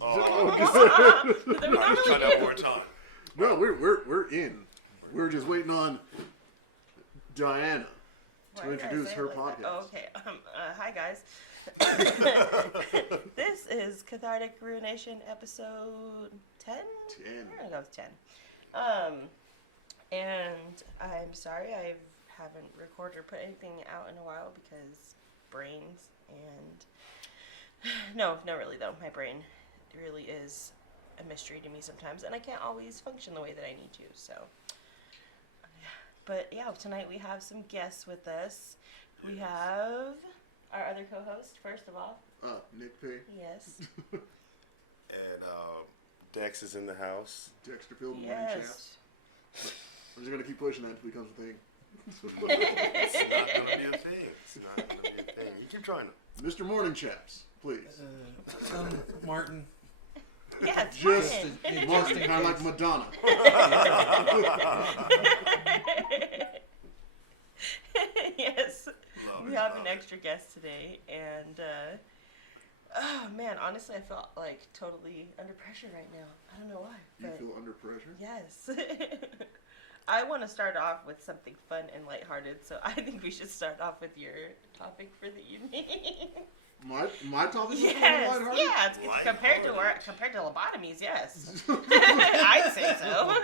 Oh, Then we just try that one more time. No, we're in. We're just waiting on Diana to introduce her podcast. Oh, okay. Hi guys. This is Cathartic Ruination episode 10? 10. I'm gonna go with 10. And I'm sorry I haven't recorded or put anything out in a while because brains and... No, really though. My brain really is a mystery to me sometimes, and I can't always function the way that I need to, so... But yeah, tonight we have some guests with us. We have our other co-host, first of all. Nick P. Yes. And Dex is in the house. Dexter Field Morning Yes. Chaps. I'm just going to keep pushing that until it becomes a thing. It's not going to be a thing. It's not going to be a thing. You keep trying to. Mr. Morning Chaps, please. I'm Martin. Yeah, it's Just Martin. Martin, kind of like Madonna. Yes. Love We it, have love an it. extra guest today, and oh man, honestly, I feel like totally under pressure right now. I don't know why. You But feel under pressure? yes. I want to start off with something fun and lighthearted, so I think we should start off with your topic for the evening. My topic is Yes, lighthearted? yeah, it's compared to lobotomies, yes. I'd say so.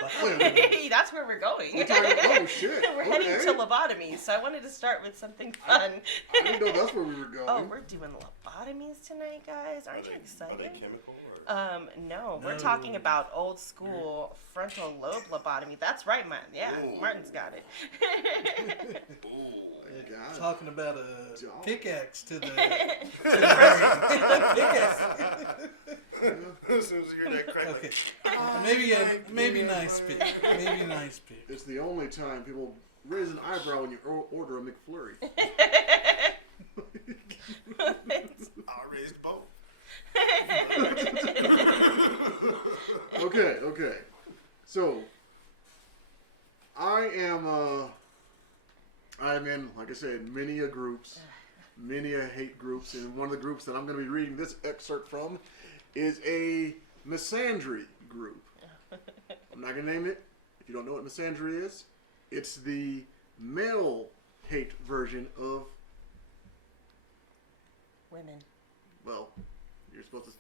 That's where we're going. We're talking, oh shit. We're heading to lobotomies, so I wanted to start with something fun. I didn't know that's where we were going. Oh, we're doing lobotomies tonight, guys. Aren't you Are excited? they chemical? Or? No, we're talking about old school frontal lobe lobotomy. That's right, Martin. Yeah, Ooh. Martin's got it. Ooh. God. Talking about a Dog. pickaxe to the As soon as you hear that crack, okay. like, Maybe nice pick. Maybe nice pick. It's the only time people raise an eyebrow when you order a McFlurry. I'll raise the boat. Okay. So, I'm in, like I said, many a groups, many a hate groups, and one of the groups that I'm going to be reading this excerpt from is a misandry group. I'm not going to name it. If you don't know what misandry is, it's the male hate version of, Women. well, you're supposed to...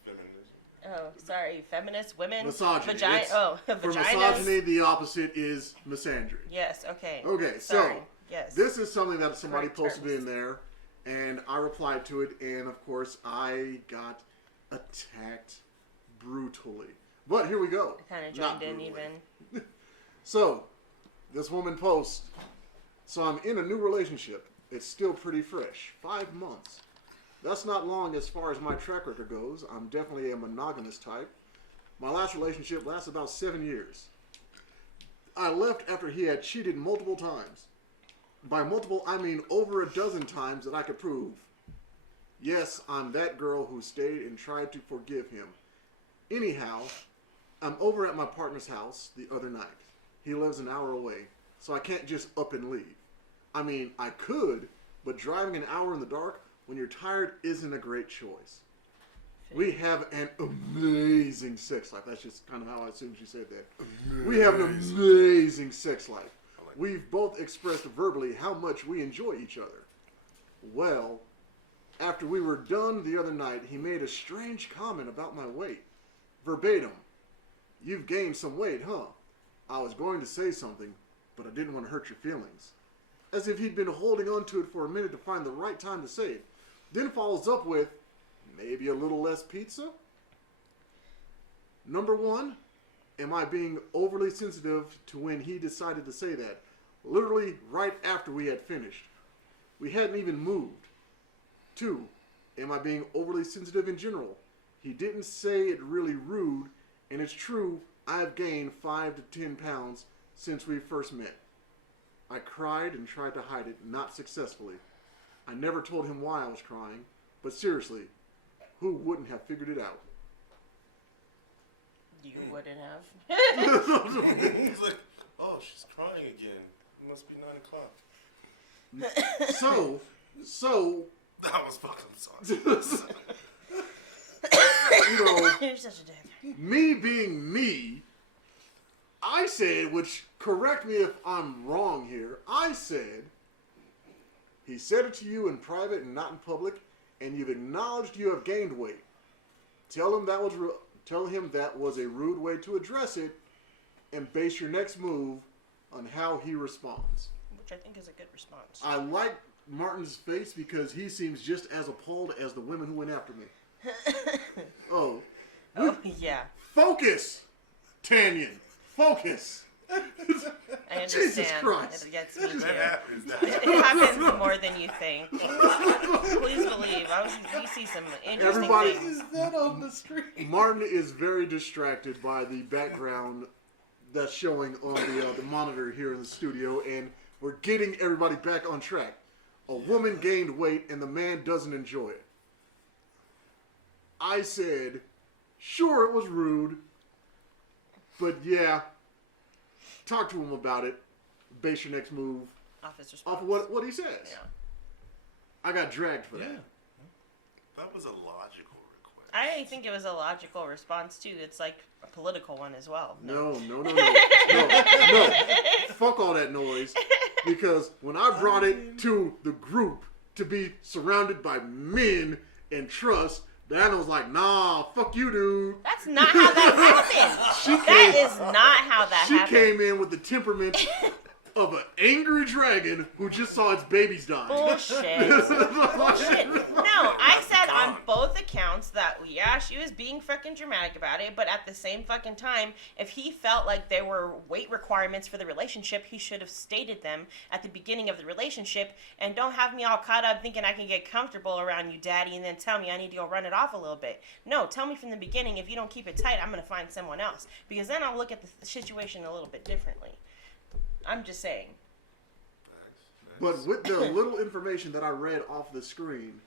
Oh, sorry. Feminist women. Misogyny. Vagina. It's- Oh, For vaginas. misogyny, the opposite is misandry. Yes. Okay. Okay, Sorry. so Yes. this is something that somebody Correct posted terms. in there, and I replied to it, and of course I got attacked brutally. But here we go. I kind of Not joined in brutally. even. So, this woman posts, so I'm in a new relationship. It's still pretty fresh. 5 months. That's not long as far as my track record goes. I'm definitely a monogamous type. My last relationship lasted about 7 years. I left after he had cheated multiple times. By multiple, I mean over a dozen times that I could prove. Yes, I'm that girl who stayed and tried to forgive him. Anyhow, I'm over at my partner's house the other night. He lives an hour away, so I can't just up and leave. I mean, I could, but driving an hour in the dark when you're tired isn't a great choice. We have an amazing sex life. That's just kind of how I assumed she said that. We have an amazing sex life. We've both expressed verbally how much we enjoy each other. Well, after we were done the other night, he made a strange comment about my weight. Verbatim, "You've gained some weight, huh?" I was going to say something, but I didn't want to hurt your feelings. As if he'd been holding on to it for a minute to find the right time to say it. Then follows up with, "Maybe a little less pizza?" Number one, am I being overly sensitive to when he decided to say that? Literally right after we had finished. We hadn't even moved. 2, am I being overly sensitive in general? He didn't say it really rude, and it's true, I've gained 5 to 10 pounds since we first met. I cried and tried to hide it, not successfully. I never told him why I was crying, but seriously, who wouldn't have figured it out? You wouldn't have. He's like, oh, she's crying again. It must be 9 o'clock. So, That was fucking sorry. you know, You're such a dick. me being me, I said, which correct me if I'm wrong here, I said, he said it to you in private and not in public, and you've acknowledged you have gained weight. Tell him that was a rude way to address it, and base your next move on how he responds. Which I think is a good response. I like Martin's face because he seems just as appalled as the women who went after me. Oh, yeah. focus, Tanyan, focus. I understand. Jesus Christ. It gets me too. That happens. It happens more than you think. Please believe. You see some interesting Everybody- things. Is that on the screen? Martin is very distracted by the background that's showing on the monitor here in the studio, and we're getting everybody back on track. A woman gained weight, and the man doesn't enjoy it. I said, sure, it was rude, but yeah, talk to him about it. Base your next move Off his response. off of what he says. Yeah. I got dragged for that. Yeah. That was a logical request. I think it was a logical response too. It's like a political one as well. No. Fuck all that noise. Because when I brought it to the group to be surrounded by men and trust, Diana was like, nah, fuck you, dude. That's not how that happened. That is not how that She happened. came in with the temperament of an angry dragon who just saw its babies die. Bullshit. Bullshit. No, I said on both accounts that, yeah, she was being fucking dramatic about it, but at the same fucking time, if he felt like there were weight requirements for the relationship, he should have stated them at the beginning of the relationship, and don't have me all caught up thinking I can get comfortable around you, daddy, and then tell me I need to go run it off a little bit. No, tell me from the beginning, if you don't keep it tight, I'm going to find someone else, because then I'll look at the situation a little bit differently. I'm just saying. But with the little information that I read off the screen,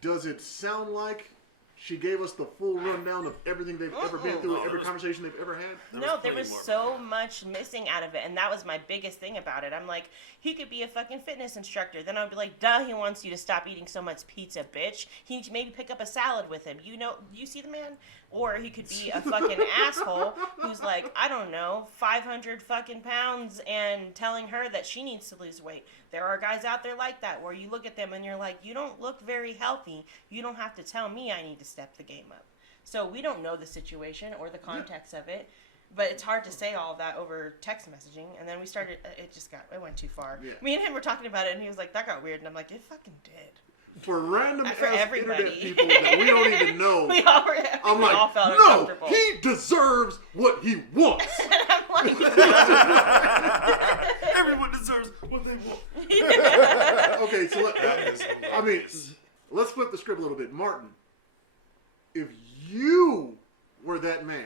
does it sound like she gave us the full rundown of everything they've ever been through, every conversation they've ever had? No, there was so much missing out of it, and that was my biggest thing about it. I'm like, he could be a fucking fitness instructor. Then I'd be like, duh, he wants you to stop eating so much pizza, bitch. He needs to maybe pick up a salad with him. You know, you see the man? Or he could be a fucking asshole who's like, I don't know, 500 fucking pounds and telling her that she needs to lose weight. There are guys out there like that where you look at them and you're like, you don't look very healthy. You don't have to tell me I need to step the game up. So we don't know the situation or the context of it. But it's hard to say all of that over text messaging. And then we started, it went too far. Yeah. Me and him were talking about it and he was like, that got weird. And I'm like, it fucking did. For random For ass everybody. internet people that we don't even know, We all I'm like, all felt no, uncomfortable. he deserves what he wants. And I'm like, Everyone deserves what they want. Okay, so That is hilarious. let's flip the script a little bit. Martin, if you were that man,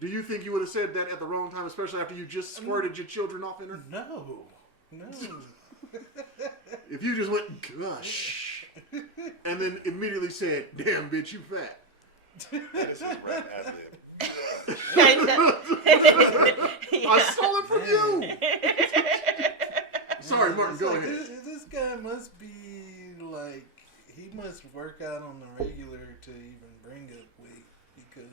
do you think you would have said that at the wrong time, especially after you just squirted your children off in her? No. If you just went, gosh, and then immediately said, damn, bitch, you fat. This is right ad lib. I stole it from you. Sorry, Martin, It's go like, ahead. This guy must be like, he must work out on the regular to even bring up weight, because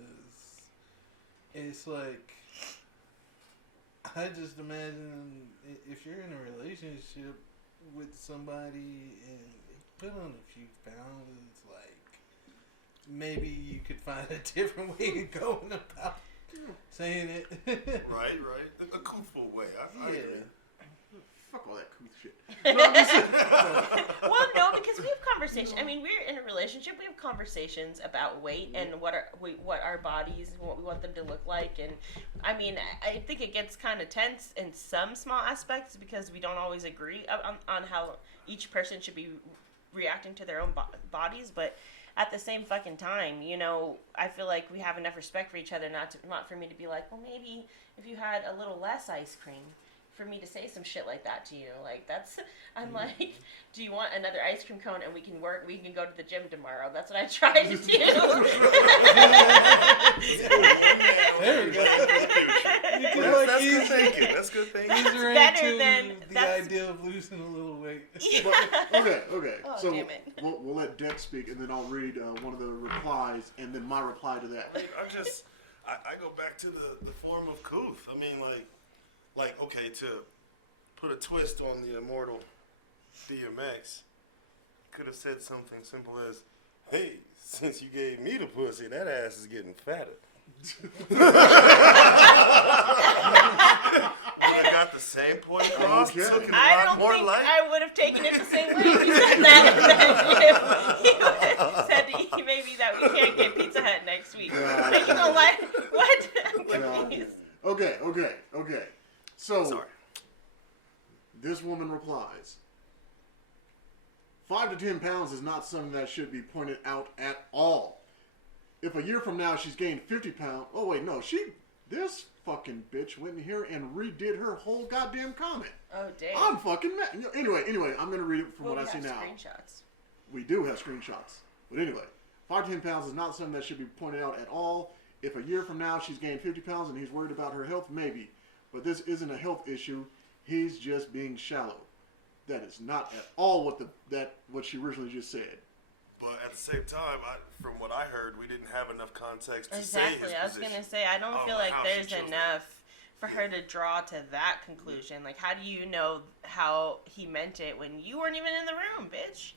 it's like, I just imagine if you're in a relationship with somebody and they put on a few pounds, it's like, maybe you could find a different way of going about saying it. Right. A truthful way. I agree. Fuck all that cool shit. No, I'm just saying. Well, no, because we have conversations. I mean, we're in a relationship. We have conversations about weight and what our bodies, what we want them to look like. And I mean, I think it gets kind of tense in some small aspects because we don't always agree on how each person should be reacting to their own bodies. But at the same fucking time, you know, I feel like we have enough respect for each other not for me to be like, well, maybe if you had a little less ice cream. For me to say some shit like that to you, like I'm like, do you want another ice cream cone and we can go to the gym tomorrow? That's what I tried to do. There we go. You That's, like that's good easy. thinking. That's good thinking. These are better into than- the that's- idea of losing a little weight. Okay. Oh, So damn it. we'll let Dex speak, and then I'll read one of the replies, and then my reply to that. I go back to the form of couth. I mean, like okay, to put a twist on the immortal DMX, could have said something simple as, "Hey, since you gave me the pussy, that ass is getting fatter." Would have got the same point across. Okay. Took it a I lot don't more think light. I would have taken it the same way if you said that. He would have said maybe that we can't get Pizza Hut next week. Yeah. Like, you know what? What? Yeah. Please. Okay. So Sorry. this woman replies, 5 to 10 pounds is not something that should be pointed out at all. If a year from now she's gained 50 pounds, oh wait, no, this fucking bitch went in here and redid her whole goddamn comment. Oh, damn. I'm fucking mad. Anyway, I'm gonna read it from Well, what we I see have now. Screenshots. We do have screenshots. But anyway, 5 to 10 pounds is not something that should be pointed out at all. If a year from now she's gained 50 pounds and he's worried about her health, maybe. But this isn't a health issue. He's just being shallow. That is not at all what she originally just said. But at the same time, from what I heard, we didn't have enough context to Exactly. say his I was position. gonna say I don't feel Oh, like how she there's chose that. enough for her to draw to that conclusion. Like, how do you know how he meant it when you weren't even in the room, bitch?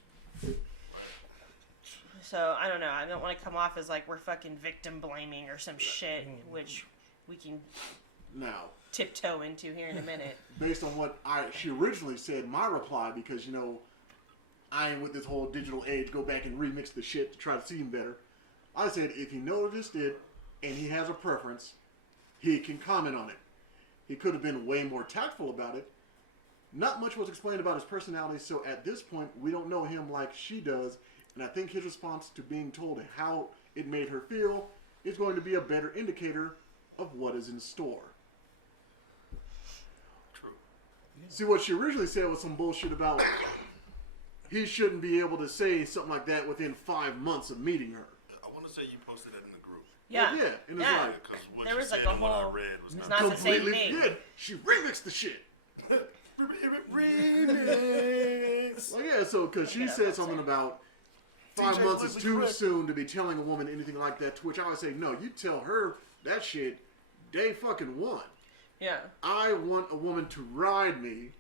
So I don't know. I don't want to come off as like we're fucking victim blaming or some shit, which we can Now, tiptoe into here in a minute. based on what she originally said, my reply, because I ain't with this whole digital age, go back and remix the shit to try to see him better. I said if he noticed it and he has a preference, he can comment on it. He could have been way more tactful about it. Not much was explained about his personality, so at this point we don't know him like she does, and I think his response to being told how it made her feel is going to be a better indicator of what is in store. True. See, what she originally said was some bullshit about he shouldn't be able to say something like that within 5 months of meeting her. I want to say you posted it in the group. Yeah. Yeah, and it's Yeah. like Because what There you was like said a and what I whole- read was it's not not the same completely thing. yeah, she remixed the shit. Remix. Like, yeah, so because she Look it up, said I'll something say. about 5 DJ months is politically too correct. soon to be telling a woman anything like that, to which I would say, no, you tell her that shit day fucking one. Yeah. I want a woman to ride me,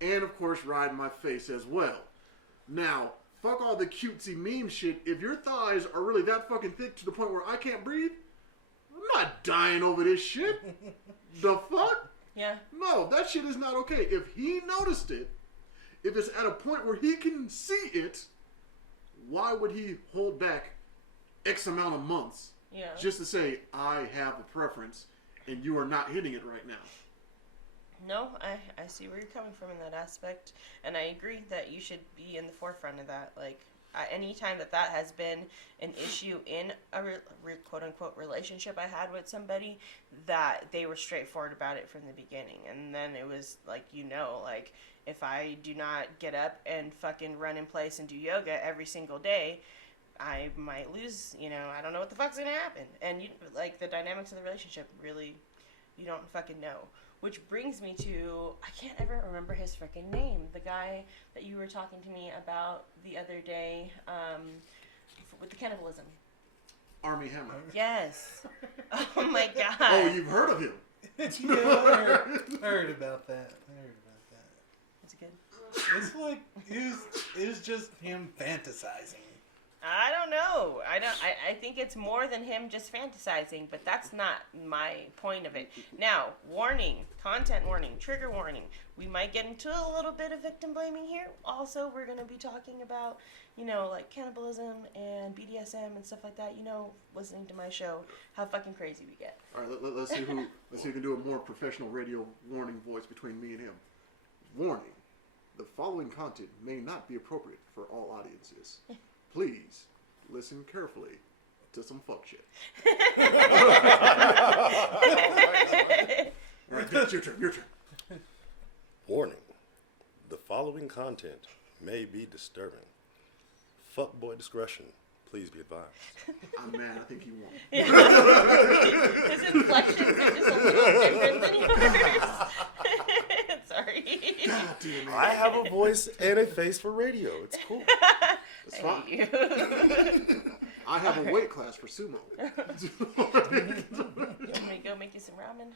and of course ride my face as well. Now, fuck all the cutesy meme shit. If your thighs are really that fucking thick to the point where I can't breathe, I'm not dying over this shit. The fuck? Yeah. No, that shit is not okay. If he noticed it, if it's at a point where he can see it, why would he hold back X amount of months Yeah. just to say, I have a preference and you are not hitting it right now? No, I see where you're coming from in that aspect, and I agree that you should be in the forefront of that. Like, anytime that has been an issue in a quote-unquote relationship I had with somebody, that they were straightforward about it from the beginning, and then it was like, like, if I do not get up and fucking run in place and do yoga every single day, I might lose, I don't know what the fuck's gonna happen. And, like, the dynamics of the relationship, really, you don't fucking know. Which brings me to, I can't ever remember his freaking name. The guy that you were talking to me about the other day, with the cannibalism. Army Hammer. Yes. Oh my god. Oh, you've heard of him. Yeah, I heard about that. That's good. It's like it was just him fantasizing. I don't know. I think it's more than him just fantasizing, but that's not my point of it. Now, content warning, trigger warning. We might get into a little bit of victim blaming here. Also, we're going to be talking about, like cannibalism and BDSM and stuff like that. Listening to my show, how fucking crazy we get. All right, let's see who can do a more professional radio warning voice between me and him. Warning: the following content may not be appropriate for all audiences. Please listen carefully to some fuck shit. All right, your turn. Warning. The following content may be disturbing. Fuckboy discretion, Please be advised. I'm mad. I think you won. His inflections are just a little different than yours. Sorry. God damn it. I have a voice and a face for radio. It's cool. It's I fine. hate you. I have a weight class for sumo. You want me to go make you some ramen?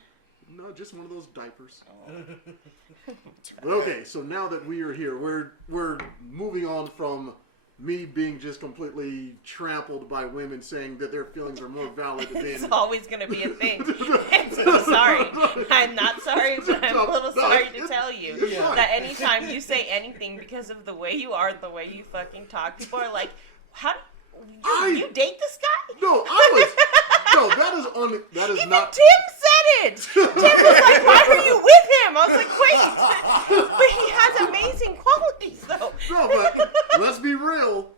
No, just one of those diapers. Oh. Okay, so now that we are here, we're moving on from me being just completely trampled by women saying that their feelings are more valid It's than. always going to be a thing. I'm so sorry. I'm not sorry, but I'm a little sorry to tell you Yeah. that anytime you say anything because of the way you are, the way you fucking talk, people are like, "How? You date this guy?" No, that is Even not. Tim said it. Tim was like, "Why are you with him?" I was like, "Wait, but he has amazing qualities, though." No, but let's be real.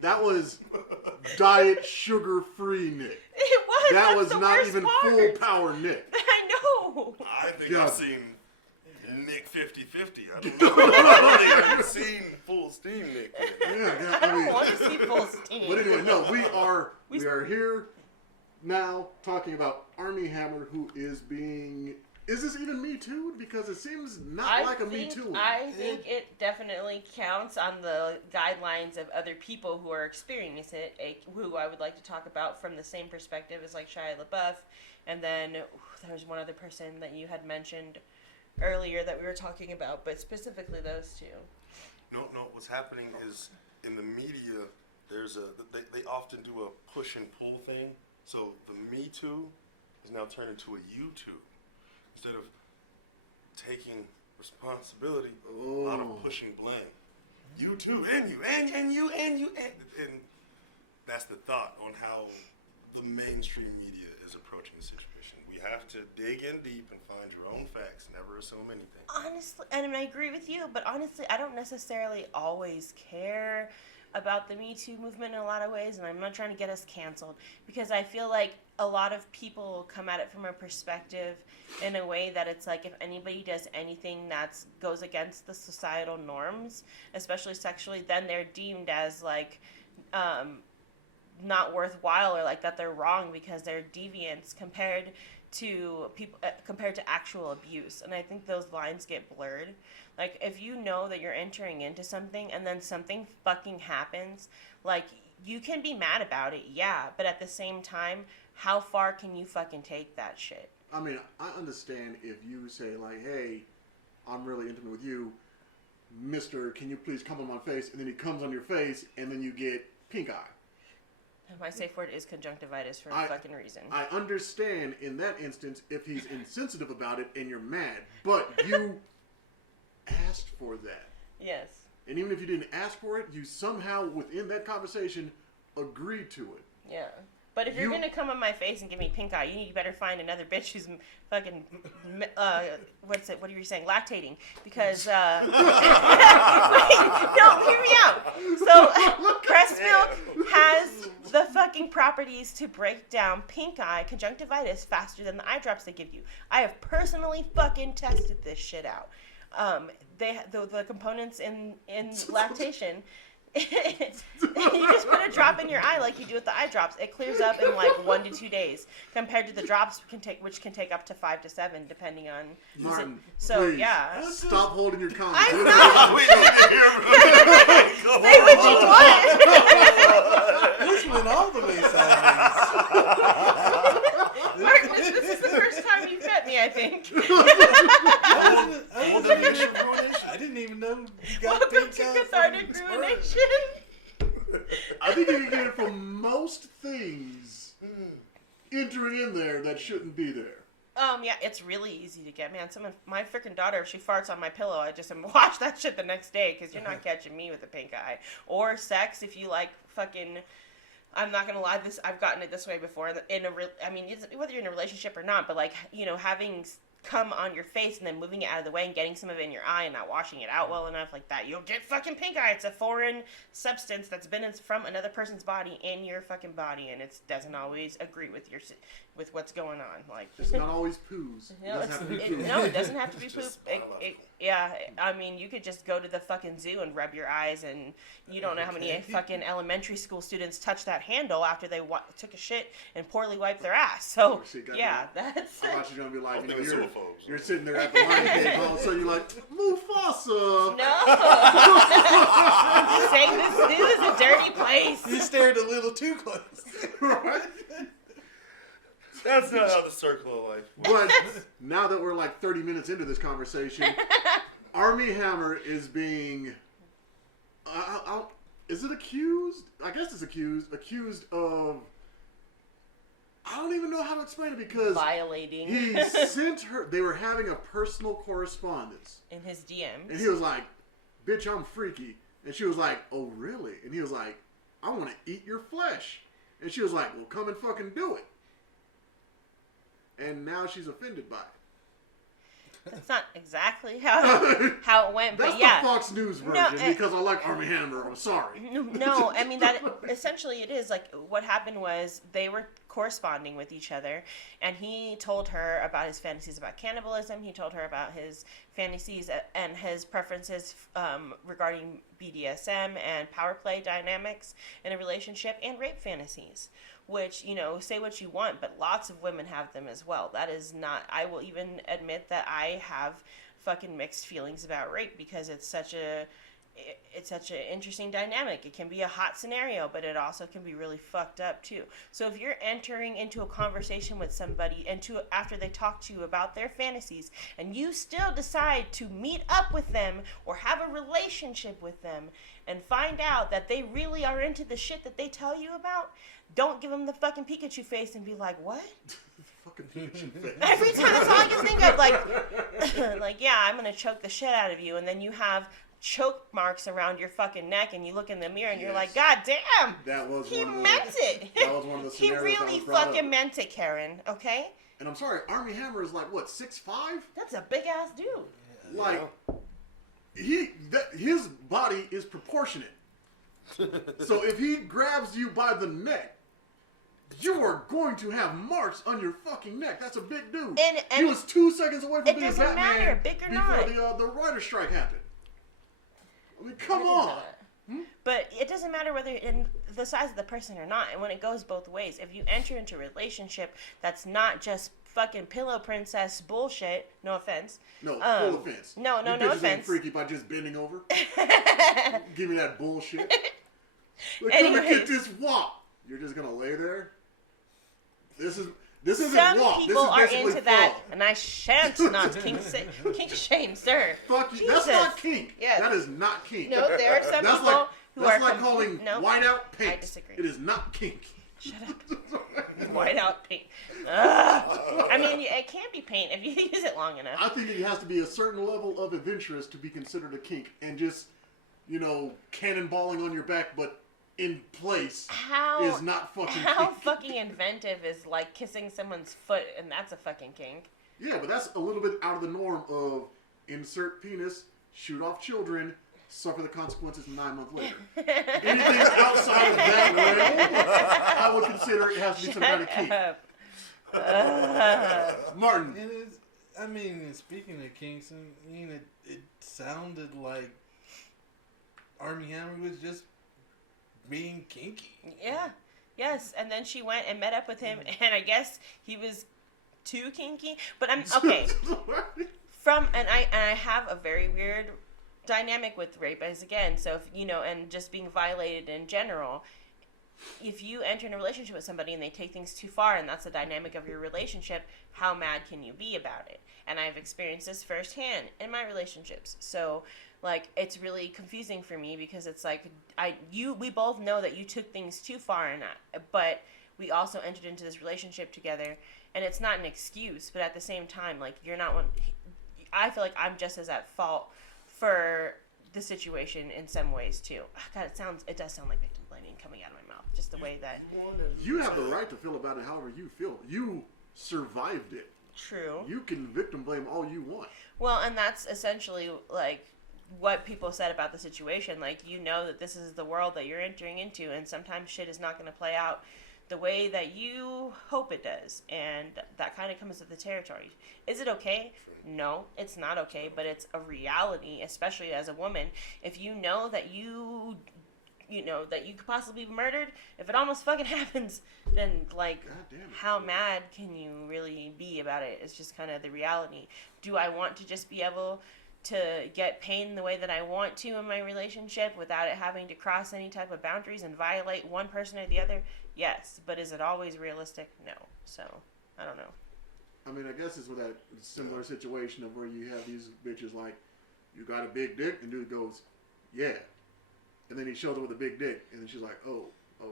That was diet sugar-free Nick. It was. That That's was the not worst even part. full power Nick. I know. I think God. I've seen Nick 50-50. I don't know. I don't think I've seen full steam Nick yet. Yeah, I don't want to see full steam. But anyway, no, we are here now talking about Army Hammer, who is being. Is this even Me Too? Because it seems not like a Me Too. I think it definitely counts on the guidelines of other people who are experiencing it, who I would like to talk about from the same perspective as like Shia LaBeouf, and then there's one other person that you had mentioned earlier that we were talking about, but specifically those two. No, what's happening is in the media, they often do a push and pull thing. So the Me Too is now turned into a You Too. Instead of taking responsibility, a lot of pushing blame. You too, and you, and you, and you, and that's the thought on how the mainstream media is approaching the situation. We have to dig in deep and find your own facts, never assume anything. Honestly, and I agree with you, but honestly, I don't necessarily always care about the Me Too movement in a lot of ways, and I'm not trying to get us canceled, because I feel like a lot of people come at it from a perspective in a way that it's like if anybody does anything that goes against the societal norms, especially sexually, then they're deemed as like not worthwhile, or like that they're wrong because they're deviants compared to people, compared to actual abuse. And I think those lines get blurred. Like, if you know that you're entering into something and then something fucking happens, like, you can be mad about it, yeah, but at the same time, how far can you fucking take that shit? I mean, I understand if you say, like, hey, I'm really intimate with you, mister, can you please come on my face? And then he comes on your face, and then you get pink eye. My safe word is conjunctivitis for a fucking reason. I understand in that instance if he's insensitive about it and you're mad, but you asked for that. Yes. And even if you didn't ask for it, you somehow within that conversation agreed to it. Yeah. But if you're gonna come on my face and give me pink eye, you better find another bitch who's fucking, what are you saying, lactating. Because, wait, no, hear me out. So, breast milk has the fucking properties to break down pink eye, conjunctivitis, faster than the eye drops they give you. I have personally fucking tested this shit out. The components in lactation, you just put a drop in your eye like you do with the eye drops. It clears up in like 1 to 2 days, compared to the drops which can take up to 5 to 7 depending on. Martin, so please, yeah. stop holding your comments. I'm not. Say what you want. This went all the way sideways. Martin, this is the first time you've met me, I think. I didn't even know you got Welcome pink to eye cathartic from ruination. I think you can get it from most things entering in there that shouldn't be there. Yeah, it's really easy to get, man. My freaking daughter, if she farts on my pillow, I just wash that shit the next day, because you're not catching me with a pink eye. Or sex, if you like fucking, I'm not gonna lie, I've gotten it this way before. Whether you're in a relationship or not, but like, having cum on your face and then moving it out of the way and getting some of it in your eye and not washing it out well enough like that, you'll get fucking pink eye. It's a foreign substance that's been from another person's body in your fucking body, and it doesn't always agree with with what's going on. Like, It's not always poos. It doesn't have to be poos. no, it doesn't have to be poop. Just Yeah, I mean, you could just go to the fucking zoo and rub your eyes, and you don't know how many fucking elementary school students touch that handle after they took a shit and poorly wiped their ass. So, See, goddamn. yeah, that's... I thought you were gonna be like, I you know, think it's you're xenophobes. sitting there at the Lion King, all of a sudden you're like, Mufasa. No! Saying this zoo is a dirty place. You stared a little too close. Right? That's not how the circle of life works. But now that we're like 30 minutes into this conversation, Armie Hammer is being, is it accused? I guess it's accused of, I don't even know how to explain it because Violating. he sent her, they were having a personal correspondence. In his DMs. And he was like, bitch, I'm freaky. And she was like, oh, really? And he was like, I want to eat your flesh. And she was like, well, come and fucking do it. And now she's offended by it. That's not exactly how it went, That's but yeah. the Fox News version because I like Armie Hammer. I'm sorry. No, I mean, that essentially it is. Like, what happened was they were corresponding with each other, and he told her about his fantasies about cannibalism. He told her about his fantasies and his preferences regarding BDSM and power play dynamics in a relationship, and rape fantasies. Which, you know, say what you want, but lots of women have them as well. That is not, I will even admit that I have fucking mixed feelings about rape because it's such an interesting dynamic. It can be a hot scenario, but it also can be really fucked up too. So if you're entering into a conversation with somebody after they talk to you about their fantasies and you still decide to meet up with them or have a relationship with them and find out that they really are into the shit that they tell you about, don't give them the fucking Pikachu face and be like, what? Fucking Pikachu face. Every time, that's all I can think of. Like, yeah, I'm going to choke the shit out of you. And then you have choke marks around your fucking neck and you look in the mirror and you're like, God damn, That was he one of the, meant it. That was one of the He scenarios that really was brought fucking up. meant it, Karen, okay? And I'm sorry, Armie Hammer is like, what, 6'5"? That's a big ass dude. Like, his body is proportionate. So if he grabs you by the neck, you are going to have marks on your fucking neck. That's a big dude. And he was 2 seconds away from it being doesn't Batman matter, big or not. before the writer strike happened. I mean, come I didn't on. know that. But it doesn't matter whether in the size of the person or not. And when it goes both ways, if you enter into a relationship that's not just fucking pillow princess bullshit, no offense. No, full offense. No You bitches ain't offense. freaky by just bending over. Give me that bullshit. Like, come and get Anyways. this wop. You're just gonna lay there. This isn't Some wop. people This is are basically into that, flaw. and I shan't not kink shame, sir. Fuck you. That's not Jesus. kink. Yes. That is not kink. No, there are some That's people like who that's are like calling no. whiteout pink. I disagree. It is not kink. Shut up. White out paint. Ugh. I mean, it can be paint if you use it long enough. I think it has to be a certain level of adventurous to be considered a kink, and just cannonballing on your back, but in place is not fucking How kink. fucking inventive is like kissing someone's foot, and that's a fucking kink. Yeah, but that's a little bit out of the norm of insert penis, shoot off children, suffer the consequences 9 months later. Anything outside of that realm, I would consider it has to be some kind of kink. Martin. It is. I mean, speaking of kinks, I mean, it sounded like Armie Hammer was just being kinky. Yeah. Yes. And then she went and met up with him, and I guess he was too kinky. But I'm okay. And I have a very weird dynamic with rape, as again, so if and just being violated in general. If you enter in a relationship with somebody and they take things too far, and that's the dynamic of your relationship, how mad can you be about it? And I've experienced this firsthand in my relationships. So, like, it's really confusing for me because it's like we both know that you took things too far, but we also entered into this relationship together, and it's not an excuse, but at the same time, like, you're not one. I feel like I'm just as at fault for the situation in some ways too. God, it does sound like victim blaming coming out of my mouth. Just the way that You have the right to feel about it however you feel. You survived it. True. You can victim blame all you want. Well, and that's essentially like what people said about the situation. Like, you know that this is the world that you're entering into, and sometimes shit is not going to play out the way that you hope it does, and that kind of comes with the territory. Is it okay? No, it's not okay, but it's a reality, especially as a woman. If you know that you know that you could possibly be murdered, if it almost fucking happens, then like, God damn it. how mad can you really be about it? It's just kind of the reality. Do I want to just be able to get pain the way that I want to in my relationship without it having to cross any type of boundaries and violate one person or the other? Yes, but is it always realistic? No. So, I don't know. I mean, I guess it's with that similar situation of where you have these bitches like, you got a big dick, and dude goes, yeah. And then he shows up with a big dick, and then she's like, oh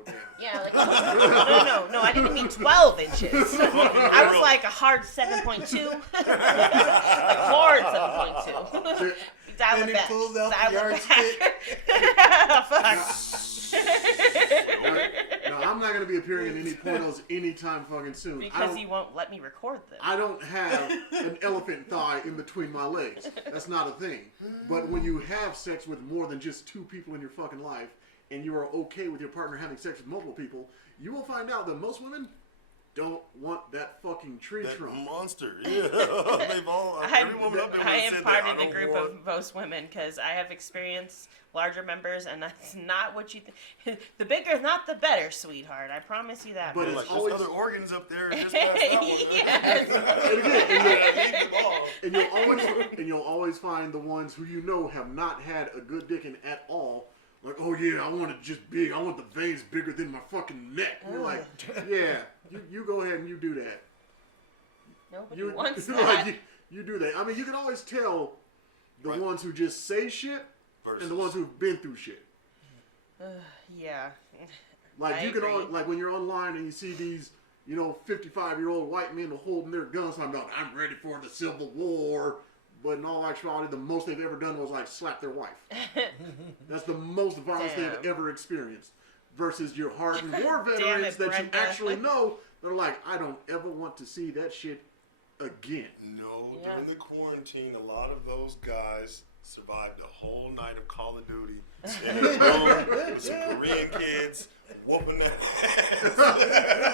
damn. Yeah, like, no, I didn't mean 12 inches. I was like a hard 7.2. Like hard 7.2. Dial And it he back. pulls out Dial the it yardstick. back. Now, I'm not going to be appearing in any pornos anytime fucking soon. Because you won't let me record them. I don't have an elephant thigh in between my legs. That's not a thing. But when you have sex with more than just 2 people in your fucking life, and you are okay with your partner having sex with multiple people, you will find out that most women don't want that fucking tree That trunk. monster. Yeah. They've all, every woman up there I would've am said part that. of the I don't group want- of most women because I have experienced larger members, and that's not what you think. The bigger, not the better, sweetheart. I promise you that. But much. Like, always- there's other organs up there just past that one. Yes. And you'll always find the ones who you know have not had a good dicking at all. Like, oh yeah, I want it just big. I want the veins bigger than my fucking neck. And you're like, yeah, you go ahead and you do that. Nobody You, wants like, that. you do that. I mean, you can always tell the Right. ones who just say shit Versus. and the ones who've been through shit. Yeah. Like I you can, agree. like when you're online and you see these, 55-year-old white men holding their guns, I'm going, I'm ready for the Civil War. But in all actuality, the most they've ever done was like slap their wife. That's the most violence Damn. they've ever experienced. Versus your hardened war Damn veterans it, that Brenda. you actually know, they're like, I don't ever want to see that shit again. No, Yeah. during the quarantine, a lot of those guys survived the whole night of Call of Duty in a room with some Korean kids whooping their ass.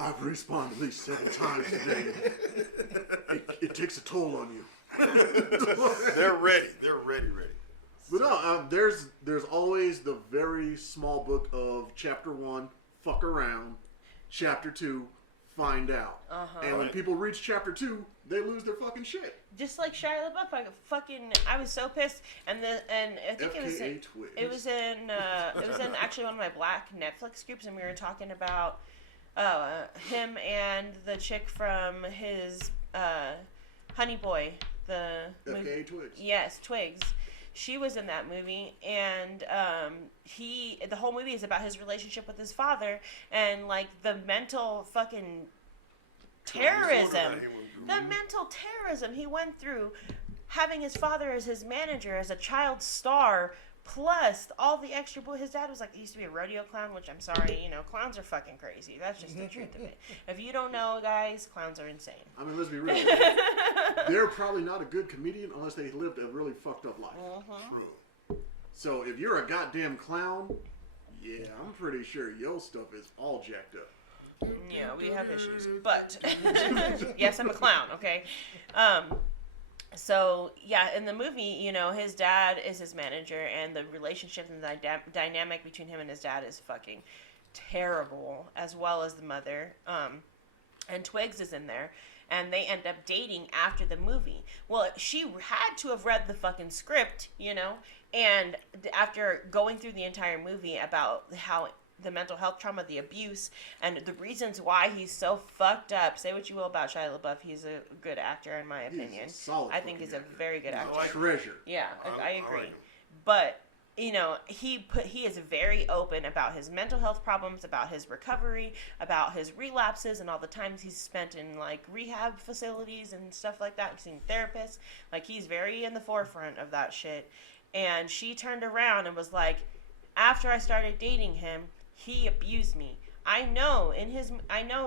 I've respawned at least 7 times today. It takes a toll on you. They're ready. They're ready. But no, there's always the very small book of chapter 1, fuck around, chapter 2, find out. And when Right. people reach chapter 2, they lose their fucking shit. Just like Shia LaBeouf, I was so pissed, and I think it was FKA Twigs. it was in actually one of my black Netflix groups, and we were talking about him and the chick from his Honey Boy, the movie. FKA Twigs. Yes, Twigs. She was in that movie, and the whole movie is about his relationship with his father and like the mental fucking terrorism. The mental terrorism he went through, having his father as his manager, as a child star, plus all the extra his dad was like, he used to be a rodeo clown, which I'm sorry, clowns are fucking crazy. That's just the truth of it. If you don't know, guys, clowns are insane. I mean, let's be real. They're probably not a good comedian unless they lived a really fucked up life. True. So if you're a goddamn clown, yeah, I'm pretty sure your stuff is all jacked up. Yeah, we have issues, but yes, I'm a clown. Okay. So yeah, in the movie, his dad is his manager, and the relationship and the dynamic between him and his dad is fucking terrible, as well as the mother. And Twigs is in there, and they end up dating after the movie. Well, she had to have read the fucking script, and after going through the entire movie about how the mental health trauma, the abuse, and the reasons why he's so fucked up. Say what you will about Shia LaBeouf, he's a good actor in my opinion. He's a solid I think he's a fucking very good actor. Treasure. Yeah, I agree. like him. But he is very open about his mental health problems, about his recovery, about his relapses, and all the times he's spent in like rehab facilities and stuff like that, seeing therapists. Like, he's very in the forefront of that shit. And she turned around and was like, after I started dating him, he abused me. I know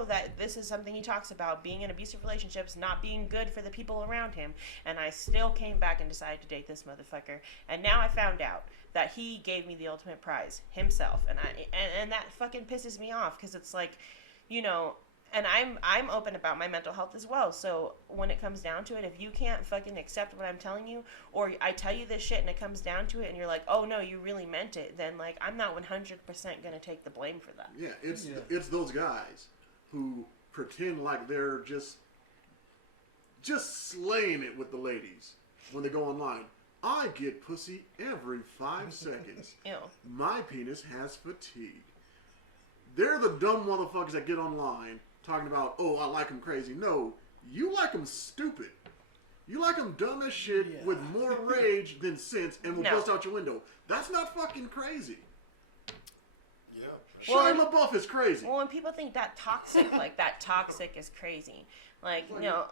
that this is something he talks about, being in abusive relationships, not being good for the people around him, and I still came back and decided to date this motherfucker. And now I found out that he gave me the ultimate prize himself, and that fucking pisses me off, because it's like, you know, and I'm open about my mental health as well. So when it comes down to it, if you can't fucking accept what I'm telling you, or I tell you this shit and it comes down to it and you're like, oh no, you really meant it, then like I'm not 100% gonna take the blame for that. Yeah, it's those guys who pretend like they're just slaying it with the ladies when they go online. I get pussy every 5 seconds. Ew. My penis has fatigue. They're the dumb motherfuckers that get online talking about, oh, I like them crazy. No, you like them stupid. You like them dumb as shit with more rage than sense and will bust out your window. That's not fucking crazy. Yeah. Shia LaBeouf is crazy. Well, when people think that toxic, like that toxic is crazy. Like, no,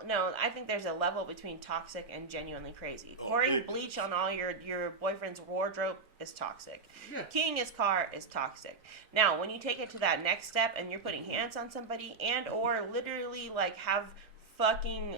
I think there's a level between toxic and genuinely crazy. Pouring bleach on all your boyfriend's wardrobe is toxic. Yeah. Keying his car is toxic. Now, when you take it to that next step and you're putting hands on somebody and or literally like have fucking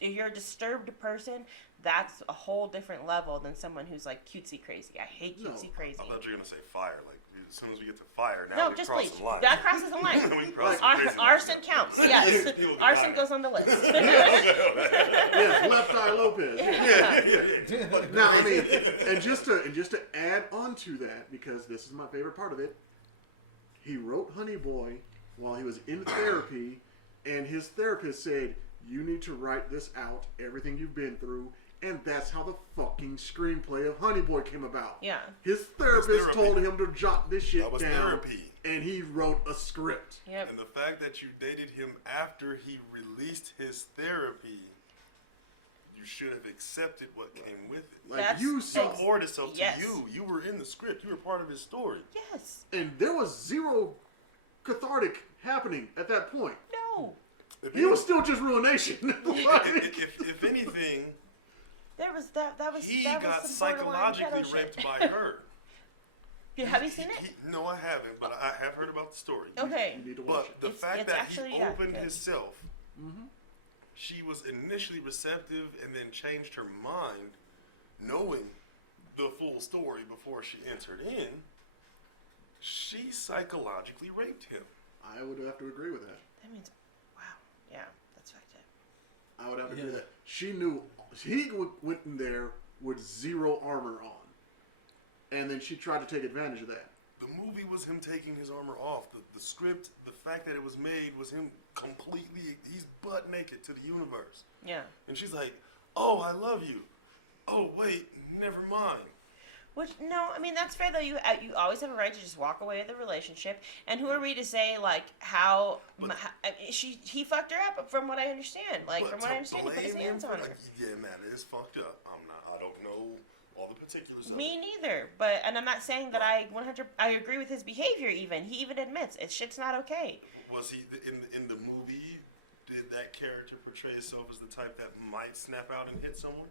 you're a disturbed person, that's a whole different level than someone who's like cutesy crazy. I hate cutesy crazy. I thought you were gonna say fire. Like as soon as we get to fire, now No, we just cross bleach. the line. That crosses the line. We cross the crazy line. Arson counts. Yes, arson goes on the list. Yes, Left Eye Lopez. Yeah. Yeah. Now, I mean, and just to add on to that, because this is my favorite part of it, he wrote Honey Boy while he was in therapy, and his therapist said, you need to write this out, everything you've been through, and that's how the fucking screenplay of Honey Boy came about. Yeah. His therapist told him to jot this shit That was down, therapy. and he wrote a script. Yep. And the fact that you dated him after he released his therapy, you should have accepted what came with it. Like, That's you saw, Poured itself to Yes. you. You were in the script. You were part of his story. Yes. and there was zero cathartic happening at that point. No. He was still just ruination. If anything, That was he that got was some borderline psychologically pedo raped shit. by her. Have you seen it? No, I haven't, but I have heard about the story. Okay. You need to watch But the It's- fact it's that actually, he yeah, opened good. himself, she was initially receptive and then changed her mind, knowing the full story before she entered in. She psychologically raped him. I would have to agree with that. That means, wow. Yeah, that's fucked up. I would have to agree with that. She knew he went in there with zero armor on, and then she tried to take advantage of that. The movie was him taking his armor off. The script, the fact that it was made was him completely, he's butt naked to the universe. Yeah. And she's like, oh, I love you. Oh, wait, never mind. Which no, I mean that's fair though. You always have a right to just walk away with the relationship. And who are we to say like how he fucked her up from what I understand? Like But from what to I understand, he put his blame him hands for on her. like, yeah, man, it is fucked up. I don't know all the particulars of Me it. neither. But and I'm not saying that I agree with his behavior. Even he even admits shit's not okay. Was he in the movie? Did that character portray himself as the type that might snap out and hit someone?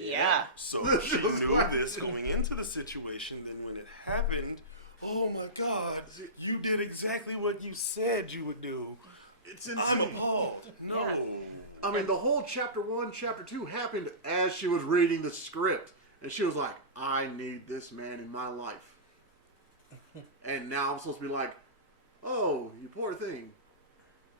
Yeah. So she knew this going into the situation. Then when it happened, oh my God, you did exactly what you said you would do. It's I'm insane. appalled. No. Yeah. I mean, the whole chapter 1, chapter 2 happened as she was reading the script, and she was like, "I need this man in my life." And now I'm supposed to be like, "Oh, you poor thing,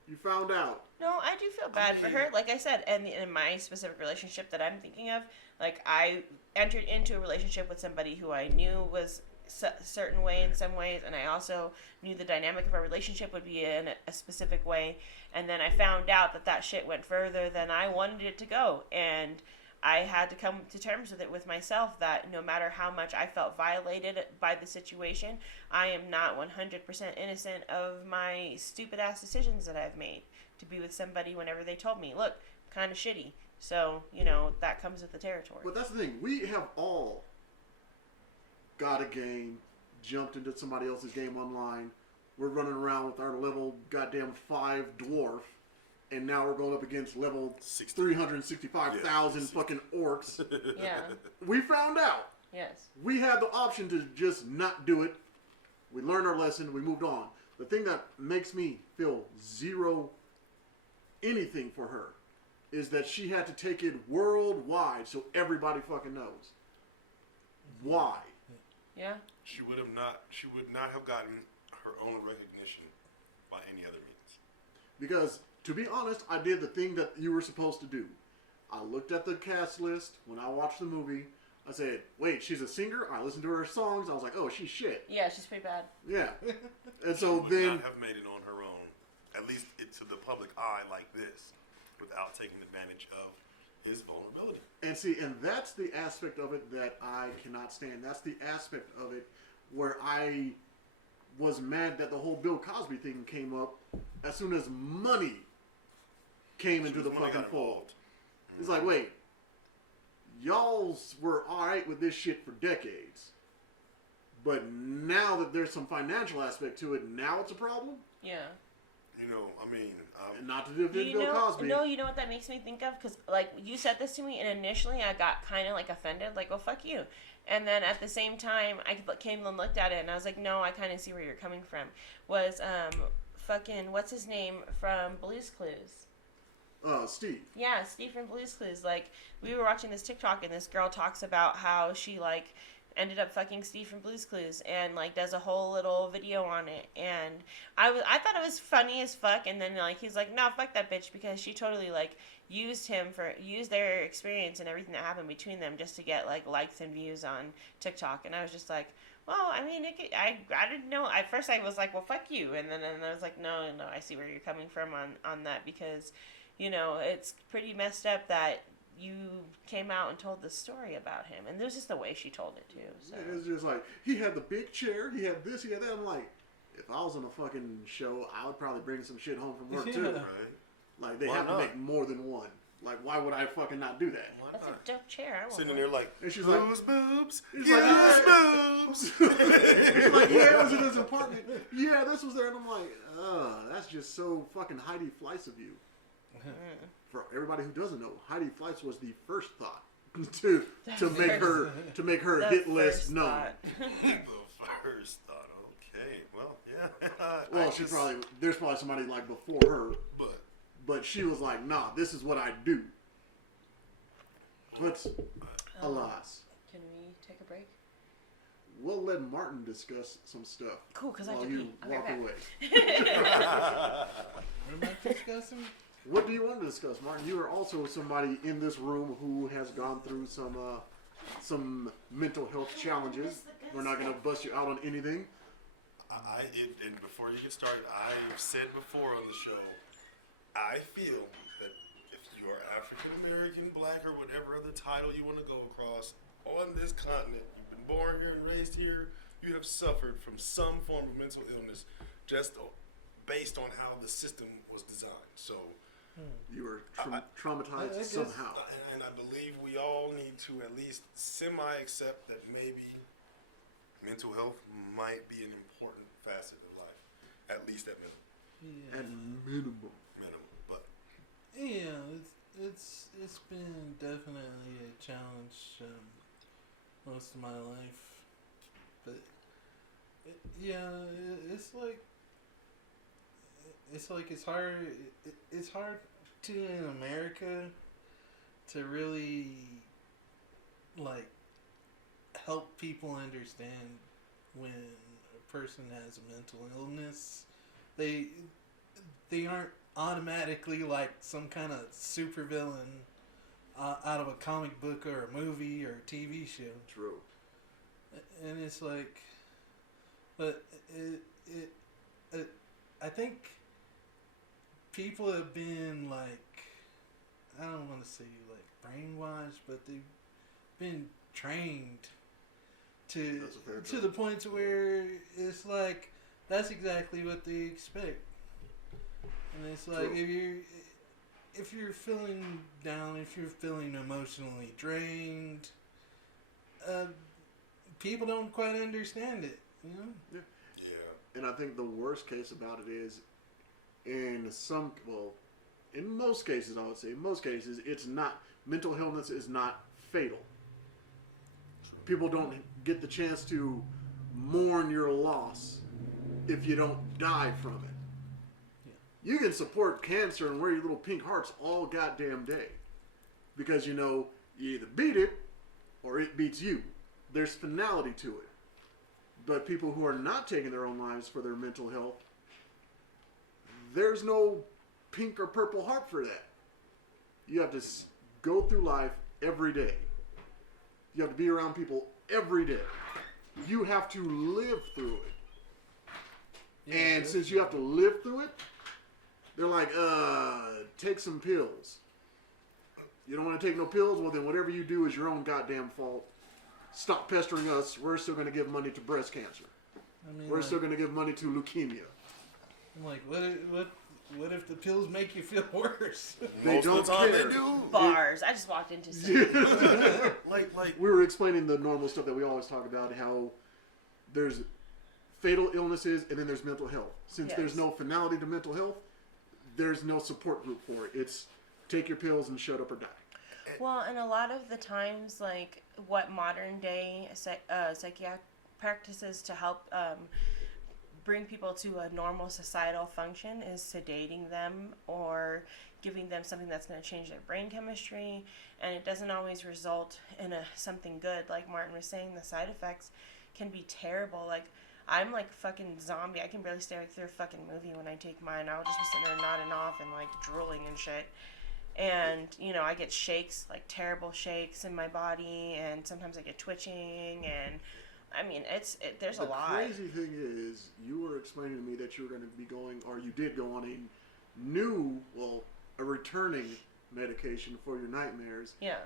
you found out." No, I do feel bad for her. Like I said, and in my specific relationship that I'm thinking of, like I entered into a relationship with somebody who I knew was a certain way in some ways, and I also knew the dynamic of our relationship would be in a specific way. And then I found out that shit went further than I wanted it to go, and I had to come to terms with it with myself that no matter how much I felt violated by the situation, I am not 100% innocent of my stupid ass decisions that I've made to be with somebody whenever they told me, look, kind of shitty. So, that comes with the territory. But that's the thing. We have all got a game, jumped into somebody else's game online. We're running around with our level goddamn 5 dwarf, and now we're going up against level 365,000 fucking orcs. Yeah. We found out. Yes. We had the option to just not do it We learned our lesson. We moved on. The thing that makes me feel zero anything for her is that she had to take it worldwide so everybody fucking knows. Why? Yeah. She would not have gotten her own recognition by any other means. Because, to be honest, I did the thing that you were supposed to do. I looked at the cast list when I watched the movie. I said, wait, she's a singer? I listened to her songs. I was like, oh, she's shit. Yeah, she's pretty bad. Yeah. And so Would then... not have made it on her own, at least to the public eye like this, without taking advantage of his vulnerability. And see, and that's the aspect of it that I cannot stand. That's the aspect of it where I was mad that the whole Bill Cosby thing came up as soon as money came into the fucking fold. It's like, wait, y'all were alright with this shit for decades. But now that there's some financial aspect to it, now it's a problem? Yeah. You know, I mean, Not to defend Bill Cosby. No, you know what that makes me think of? Because, like, you said this to me, and initially I got kind of, like, offended. Like, well, fuck you. And then at the same time, I came and looked at it, and I was like, no, I kind of see where you're coming from. Was, fucking, what's his name from Blue's Clues? Steve. Yeah, Steve from Blue's Clues. Like, we were watching this TikTok, and this girl talks about how she, like, ended up fucking Steve from Blue's Clues, and, like, does a whole little video on it. And I thought it was funny as fuck, and then, like, he's like, no, fuck that bitch, because she totally, like, used their experience and everything that happened between them just to get, like, likes and views on TikTok. And I was just like, well, I mean, I didn't know. At first I was like, well, fuck you. And then I was like, no, I see where you're coming from on that, because, you know, it's pretty messed up that you came out and told the story about him. And it was just the way she told it, too. So. It was just like, he had the big chair, he had this, he had that. I'm like, if I was on a fucking show, I would probably bring some shit home from work, too. right? Like, they Why have not? to make more than one. Like, why would I fucking not do that? Why That's a not? dope chair. I want Sitting one. there like, And she's whose boobs? He's Whose like, boobs? She's like, yeah, it was in his apartment. Yeah, this was there. And I'm like, that's just so fucking Heidi Fleiss of you. For everybody who doesn't know, Heidi Fleiss was the first thought to make her The hit list first known. thought. The first thought. Okay, well, yeah. Well, there's probably somebody like before her, but she was like, nah, this is what I do. But alas, Can we take a break? we'll let Martin discuss some stuff Cool, because I have while to you pee. I'll be walk right away. What am I discussing? What do you want to discuss, Martin? You are also somebody in this room who has gone through some mental health challenges. We're not going to bust you out on anything. And before you get started, I've said before on the show, I feel that if you are African American, black, or whatever other title you want to go across on this continent, you've been born here and raised here, you have suffered from some form of mental illness just based on how the system was designed. So You were I traumatized guess- somehow. and I believe we all need to at least semi-accept that maybe mental health might be an important facet of life, at least at minimum. Yeah. At minimum. But Yeah, it's been definitely a challenge most of my life, but it's hard. It's hard to in America to really like help people understand when a person has a mental illness. They aren't automatically like some kind of supervillain out of a comic book or a movie or a TV show. True. And it's like, but I think people have been like, I don't want to say like brainwashed, but they've been trained to That's a fair to term. the point to where it's like that's exactly what they expect. And it's like True. if you're feeling down, if you're feeling emotionally drained, people don't quite understand it, you know? yeah, And I think the worst case about it is, in most cases, I would say, in most cases, it's not, mental illness is not fatal. People don't get the chance to mourn your loss if you don't die from it. Yeah. You can support cancer and wear your little pink hearts all goddamn day. Because, you either beat it or it beats you. There's finality to it. But people who are not taking their own lives for their mental health, there's no pink or purple heart for that. You have to go through life every day. You have to be around people every day. You have to live through it. Yeah, And since you have to live through it, they're like, take some pills. You don't want to take no pills? Well, then whatever you do is your own goddamn fault. Stop pestering us. We're still going to give money to breast cancer. I mean, We're like, still going to give money to leukemia. I'm like, what if the pills make you feel worse? They Most don't of the time care. they do. Bars. I just walked into some. Like We were explaining the normal stuff that we always talk about, how there's fatal illnesses and then there's mental health. Since Yes. there's no finality to mental health, there's no support group for it. It's take your pills and shut up or die. Well, and a lot of the times, like what modern day psychiatric practices to help bring people to a normal societal function is sedating them or giving them something that's going to change their brain chemistry, and it doesn't always result in something good. Like Martin was saying, the side effects can be terrible. Like, I'm like fucking zombie. I can barely stay through a fucking movie when I take mine. I'll just be sitting there nodding off and like drooling and shit. And, I get shakes, like terrible shakes in my body, and sometimes I get twitching, and I mean, there's a lot. The crazy thing is, you were explaining to me that you were going to be going, or you did go on a returning medication for your nightmares. Yeah.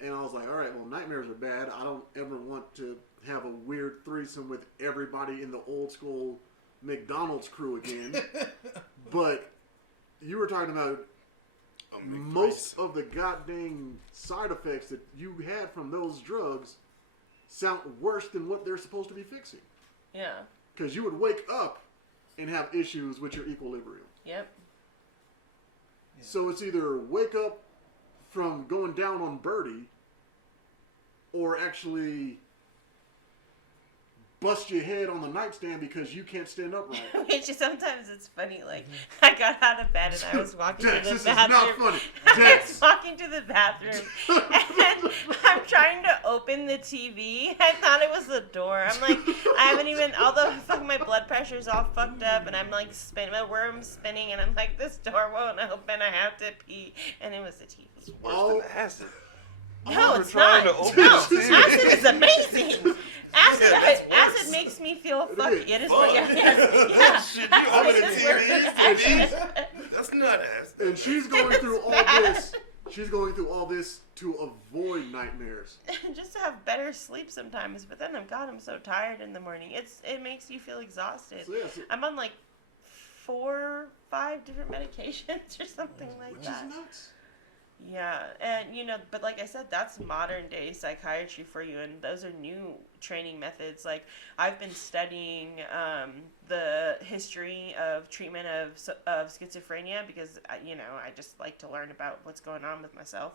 And I was like, all right, well, nightmares are bad. I don't ever want to have a weird threesome with everybody in the old school McDonald's crew again. But you were talking about most of the goddamn side effects that you had from those drugs sound worse than what they're supposed to be fixing. Yeah. Because you would wake up and have issues with your equilibrium. Yep. Yeah. So it's either wake up from going down on Birdie or actually bust your head on the nightstand because you can't stand up right. Which sometimes it's funny. Like, I got out of bed and I was walking Dex, to the this bathroom. is not funny. I Dex. was walking to the bathroom and I'm trying to open the TV. I thought it was the door. I'm like, I haven't even, although my blood pressure's all fucked up and I'm like spinning, my worm's spinning, and I'm like, this door won't open. I have to pee. And it was the TV. worse than acid. No, We're it's trying not. to open No, the TV. acid is amazing. Acid, Yeah, that's worse. acid makes me feel It fucky. is. It is Fuck. yeah. Shit, you open the This is TV, worse. that's not acid. And she's going through all this. She's going through all this to avoid nightmares. Just to have better sleep sometimes, but then I'm so tired in the morning. It makes you feel exhausted. So, yeah, so, I'm on like 4, 5 different medications or something like which that. is nuts. Yeah, and but like I said, that's modern day psychiatry for you, and those are new training methods. Like, I've been studying the history of treatment of schizophrenia because I just like to learn about what's going on with myself.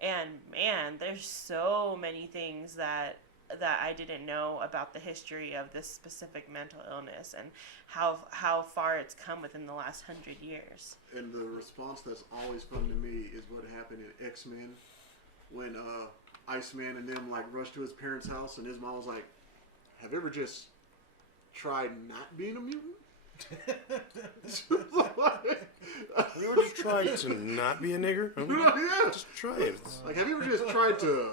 And man, there's so many things that I didn't know about the history of this specific mental illness and how far it's come within the last 100 years. And the response that's always fun to me is what happened in X-Men when Iceman and them like rushed to his parents' house and his mom was like, "Have you ever just tried not being a mutant?" We were just trying to not be a nigger. Yeah. Just try it. Like, have you ever just tried to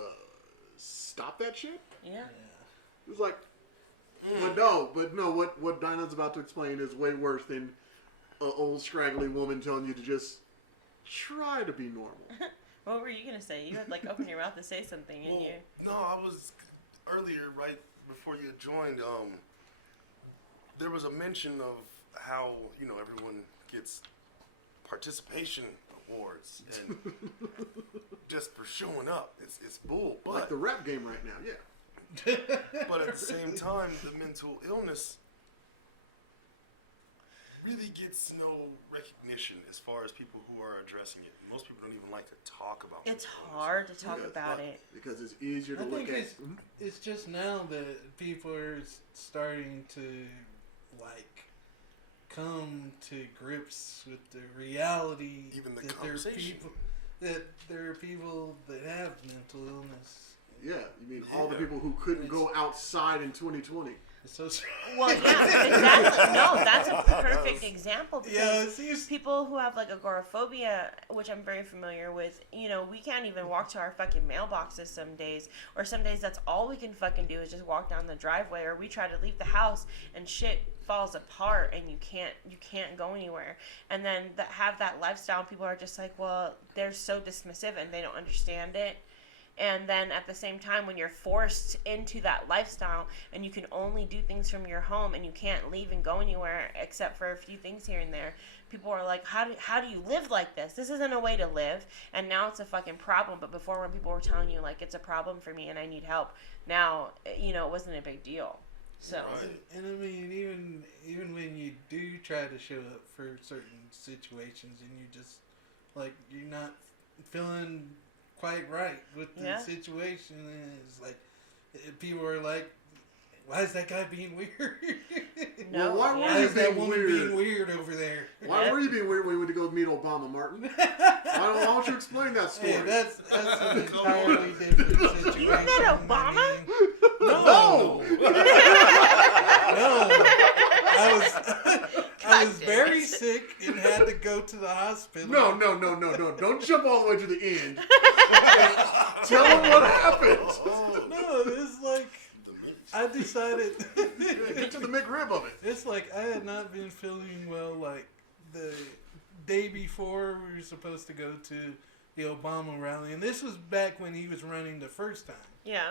stop that shit? Yeah. It was like, but no, what Dinah's about to explain is way worse than an old scraggly woman telling you to just try to be normal. What were you gonna say? You had like opened your mouth to say something, and you. No, I was earlier, right before you joined. There was a mention of how everyone gets participation awards and just for showing up. It's bull, but Like the rap game right now, yeah. but at the same time, the mental illness really gets no recognition as far as people who are addressing it. Most people don't even like to talk about It's mental hard to talk Yeah, about but- it. Because it's easier to I look think at. it's just now that people are starting to like come to grips with the reality Even the that there are conversation. people that have mental illness. Yeah, you mean all the people who couldn't go outside in 2020? It's so Well, yeah, exactly. No, that's a perfect example because yeah, it seems people who have like agoraphobia, which I'm very familiar with, you know, we can't even walk to our fucking mailboxes some days, or some days that's all we can fucking do is just walk down the driveway, or we try to leave the house and shit falls apart and you can't go anywhere. And then have that lifestyle, people are just like, well, they're so dismissive and they don't understand it. And then at the same time, when you're forced into that lifestyle and you can only do things from your home and you can't leave and go anywhere except for a few things here and there, people are like, how do you live like this? This isn't a way to live. And now it's a fucking problem. But before, when people were telling you, like, it's a problem for me and I need help, now, you know, it wasn't a big deal. So. and I mean, even when you do try to show up for certain situations and you just, like, you're not feeling quite right with the situation, and it's like people are like, why is that guy being weird? No, Well, why Why were you is that being woman weird? being weird over there? Why were you being weird when you went to go meet Obama, Martin? Why don't you explain that story? Hey, that's an entirely different situation. You met Obama? No. I was very sick and had to go to the hospital. No. Don't jump all the way to the end. Tell them what happened. No, it's like I decided. Get to the McRib of it. It's like I had not been feeling well. Like the day before, we were supposed to go to the Obama rally, and this was back when he was running the first time. Yeah.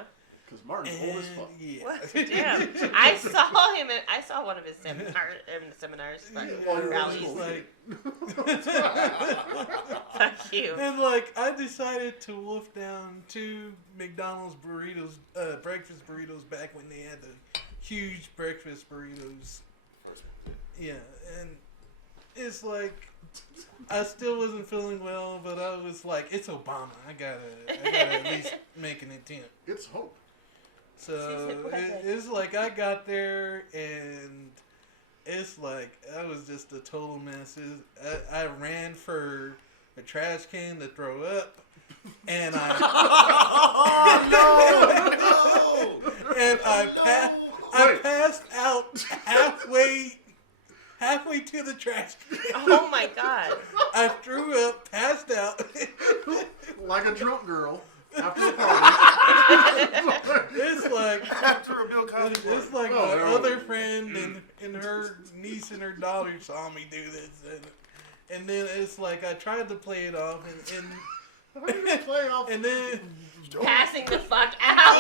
Because Martin's old as fuck. Yeah. What? Damn. I saw him. I saw one of his seminars. Rallies. Like, Fuck you. and like I decided to wolf down 2 McDonald's burritos, breakfast burritos, back when they had the huge breakfast burritos. Yeah, and it's like I still wasn't feeling well, but I was like, it's Obama. I gotta at least make an attempt. It's hope. So it's like I got there and it's like I was just a total mess. I ran for a trash can to throw up, and I and I passed out halfway to the trash can. Oh my god. I threw up, passed out. Like a drunk girl after a party. It's like After a Bill Cosby it's like Oh, my no. other friend and her niece and her daughter saw me do this, and then it's like I tried to play it off How do you play off? and then Passing the fuck out.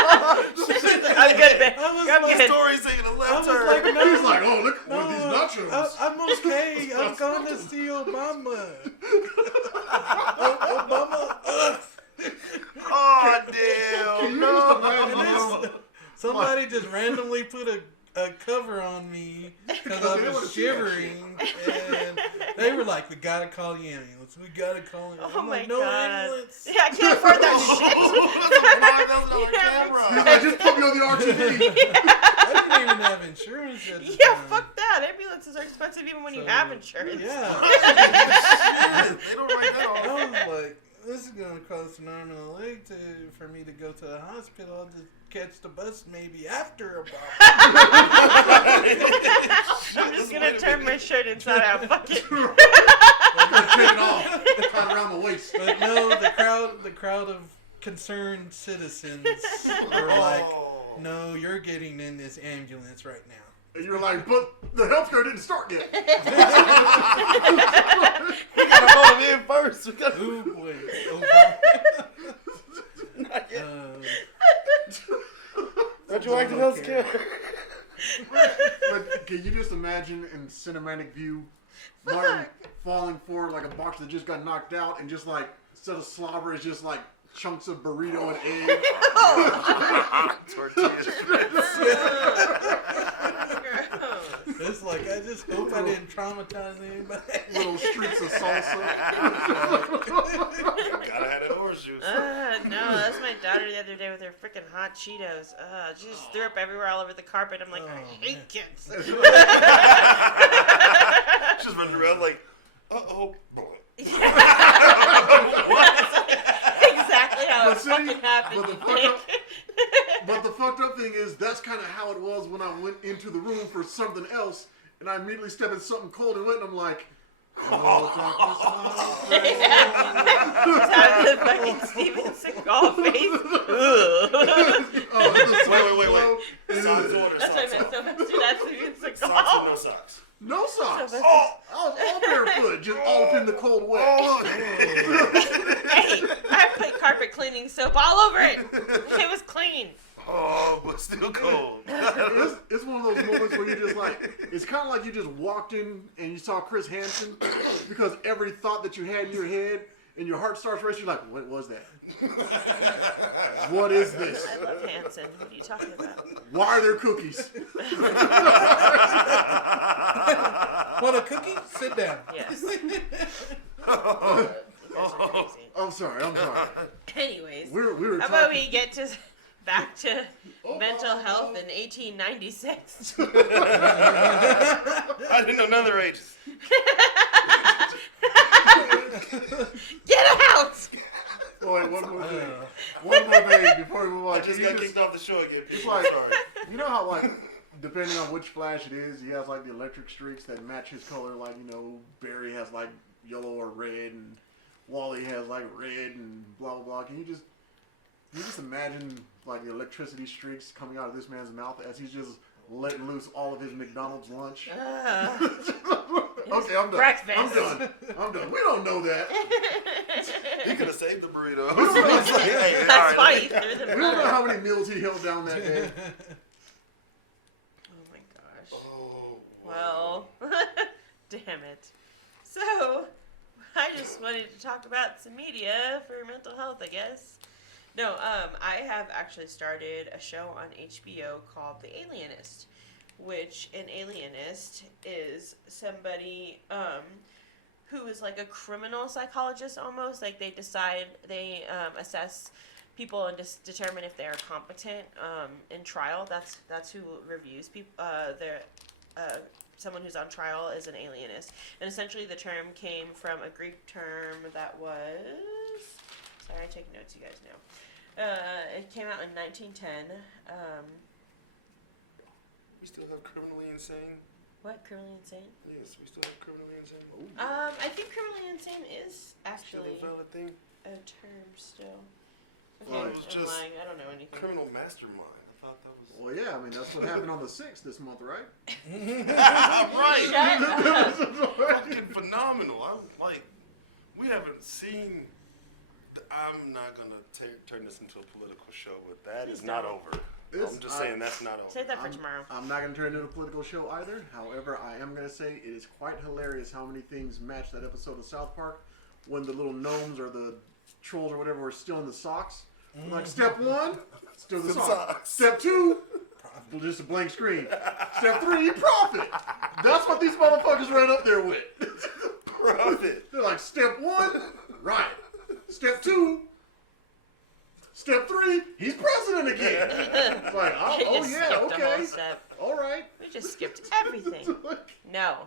I'm good, man. I was I'm like, good. Stories taking a I left was turn. like, He's no, like, oh, look, one of no, these nachos. I'm okay. I'm going to see Obama. Obama. Ugh. Oh, Can damn. you No. just And imagine? this, somebody just randomly put a cover on me because I They wanna was see that shivering, and they were like, "We gotta call the ambulance. We gotta call it." Oh I'm my like, "No god. ambulance." Yeah, I can't afford that $5,000 camera. He's like, just put me on the RTV. I didn't even have insurance at the shit. Yeah, time. fuck that. Ambulances are expensive even when you So, have insurance. Yeah. They don't write that off. I was like, this is gonna cost an arm and a leg for me to go to the hospital. I'll just catch the bus maybe after Obama. I'm just gonna turn my shirt inside out. Fuck it. Take it off. Tied around the waist. But no, the crowd of concerned citizens were like, Oh. "No, you're getting in this ambulance right now." And you're like, but the healthcare didn't start yet. We gotta vote him in first. We gotta... Oh boy. Not yet. Uh, Retroactive health care. But can you just imagine in cinematic view, Martin falling forward like a boxer that just got knocked out, and just like, instead of slobber, it's just like chunks of burrito and egg. Tortillas. it's like I just hope I didn't traumatize anybody. Little streaks of salsa. Gotta have that horseshoes. No, that's my daughter the other day with her freaking hot Cheetos. She just threw up everywhere all over the carpet. I'm like, I hate kids. She's running around like, uh-oh. Exactly how it fucking happened. But the fucked up thing is, that's kind of how it was when I went into the room for something else, and I immediately stepped in something cold and went, and I'm like, oh, darkness, my friend. Time the fucking Steven Seagal face. Wait. Socks on or That's what I socks meant. off? So that's Steven Socks or Seagal. no socks? No socks. So I was all barefoot, just all up in the cold wet. Hey, I put carpet cleaning soap all over it. It was clean. Oh, but still cold. It's one of those moments where you just like, it's kind of like you just walked in and you saw Chris Hansen, because every thought that you had in your head and your heart starts racing, you're like, what was that? What is this? I love Hanson. What are you talking about? Why are there cookies? Want a cookie? Sit down. Yes. You guys are crazy. I'm sorry. Anyways, We were how about talking. we get to back to mental health in 1896? I didn't know none of their ages. Get out! Oh, wait, one more thing. One more thing before we move on. I just got kicked off the show again. It's People. like, Sorry. you know how, like, depending on which Flash it is, he has, like, the electric streaks that match his color. Like, you know, Barry has, like, yellow or red, and Wally has, like, red and blah, blah, blah. Can you just imagine, like, the electricity streaks coming out of this man's mouth as he's just letting loose all of his McDonald's lunch? Okay, I'm done. Breakfast. I'm done. We don't know that. He could have saved the burrito. That's why he threw them We don't know out. how many meals he held down that day. Oh my gosh. Oh, Well, damn it. So, I just wanted to talk about some media for mental health, I guess. No, I have actually started a show on HBO called The Alienist, which an alienist is somebody who is like a criminal psychologist almost. Like they assess people and determine if they are competent in trial. That's who reviews people. Someone who's on trial is an alienist, and essentially the term came from a Greek term that was. Sorry, I take notes. You guys know. It came out in 1910. We still have criminally insane? What? Criminally insane? Yes, we still have criminally insane. I think criminally insane is actually Still a valid thing? a term still. Well, Okay, it was I'm just lying. I don't know anything. Criminal mastermind. I thought that was... Well, yeah, I mean, that's what happened on the 6th this month, right? Right! Shut up. Fucking phenomenal. I'm like, we haven't seen... I'm not going to turn this into a political show, but that is not over. I'm just saying that's not over. Save that for tomorrow. I'm not going to turn it into a political show either. However, I am going to say it is quite hilarious how many things match that episode of South Park when the little gnomes or the trolls or whatever were still in the socks. Like, step 1, still the socks. Step 2, just a blank screen. Step 3, profit. That's what these motherfuckers ran up there with. Profit. They're like, step 1, right. Step 2, step 3, he's president again. It's like, We oh just yeah, skipped a whole okay. step. All right. We just skipped everything. No.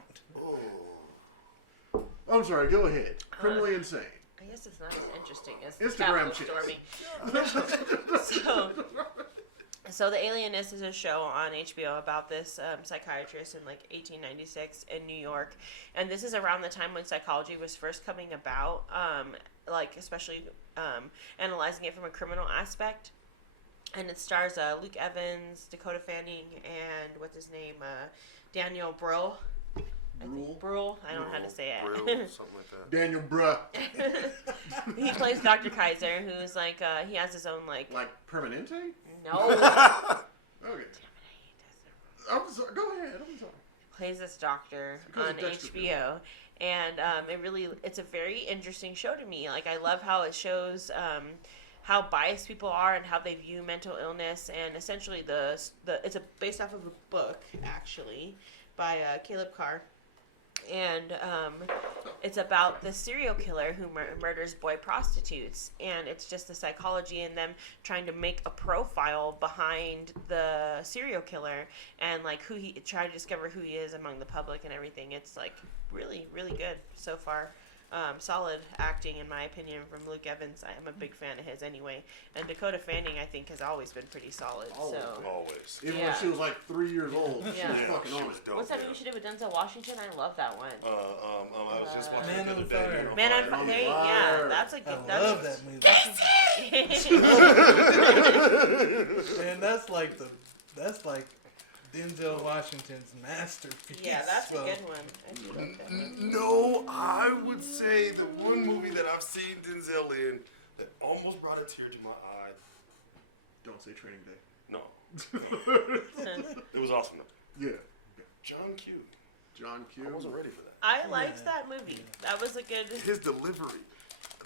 I'm sorry, go ahead. Criminally insane. I guess it's not as interesting as Instagram Capitol storming. So The Alienist is a show on HBO about this psychiatrist in like 1896 in New York, and this is around the time when psychology was first coming about, like especially analyzing it from a criminal aspect. And it stars Luke Evans, Dakota Fanning, and what's his name, Daniel Brühl. Brühl. I don't know how to say it. Brill, something like that. Daniel Bruh. He plays Dr. Kaiser, who's like he has his own like. Like Permanente? No. Okay. I'm sorry. Go ahead. I'm sorry. Plays this doctor Because on of Dexter HBO, and it's a very interesting show to me. Like I love how it shows how biased people are and how they view mental illness, and essentially it's based off of a book actually by Caleb Carr, and it's about the serial killer who murders boy prostitutes, and it's just the psychology in them trying to make a profile behind the serial killer and like try to discover who he is among the public and everything. It's like really, really good so far. Solid acting, in my opinion, from Luke Evans. I am a big fan of his anyway. And Dakota Fanning, I think, has always been pretty solid. Always. Even when she was like 3 years old, she was fucking on it. dope. What's that movie she did with Denzel Washington? I love that one. I was just watching Man it the on other day. Fire. Man on Fire. Yeah, that's a I good. love that movie. And that's like Denzel Washington's masterpiece. Yeah, that's so. a good one. I do like that movie. No, I would say the one movie that I've seen Denzel in that almost brought a tear to my eye. Don't say Training Day. No, it was awesome though. Yeah. John Q. John Q. I wasn't ready for that. I liked that movie. That was a good. His delivery.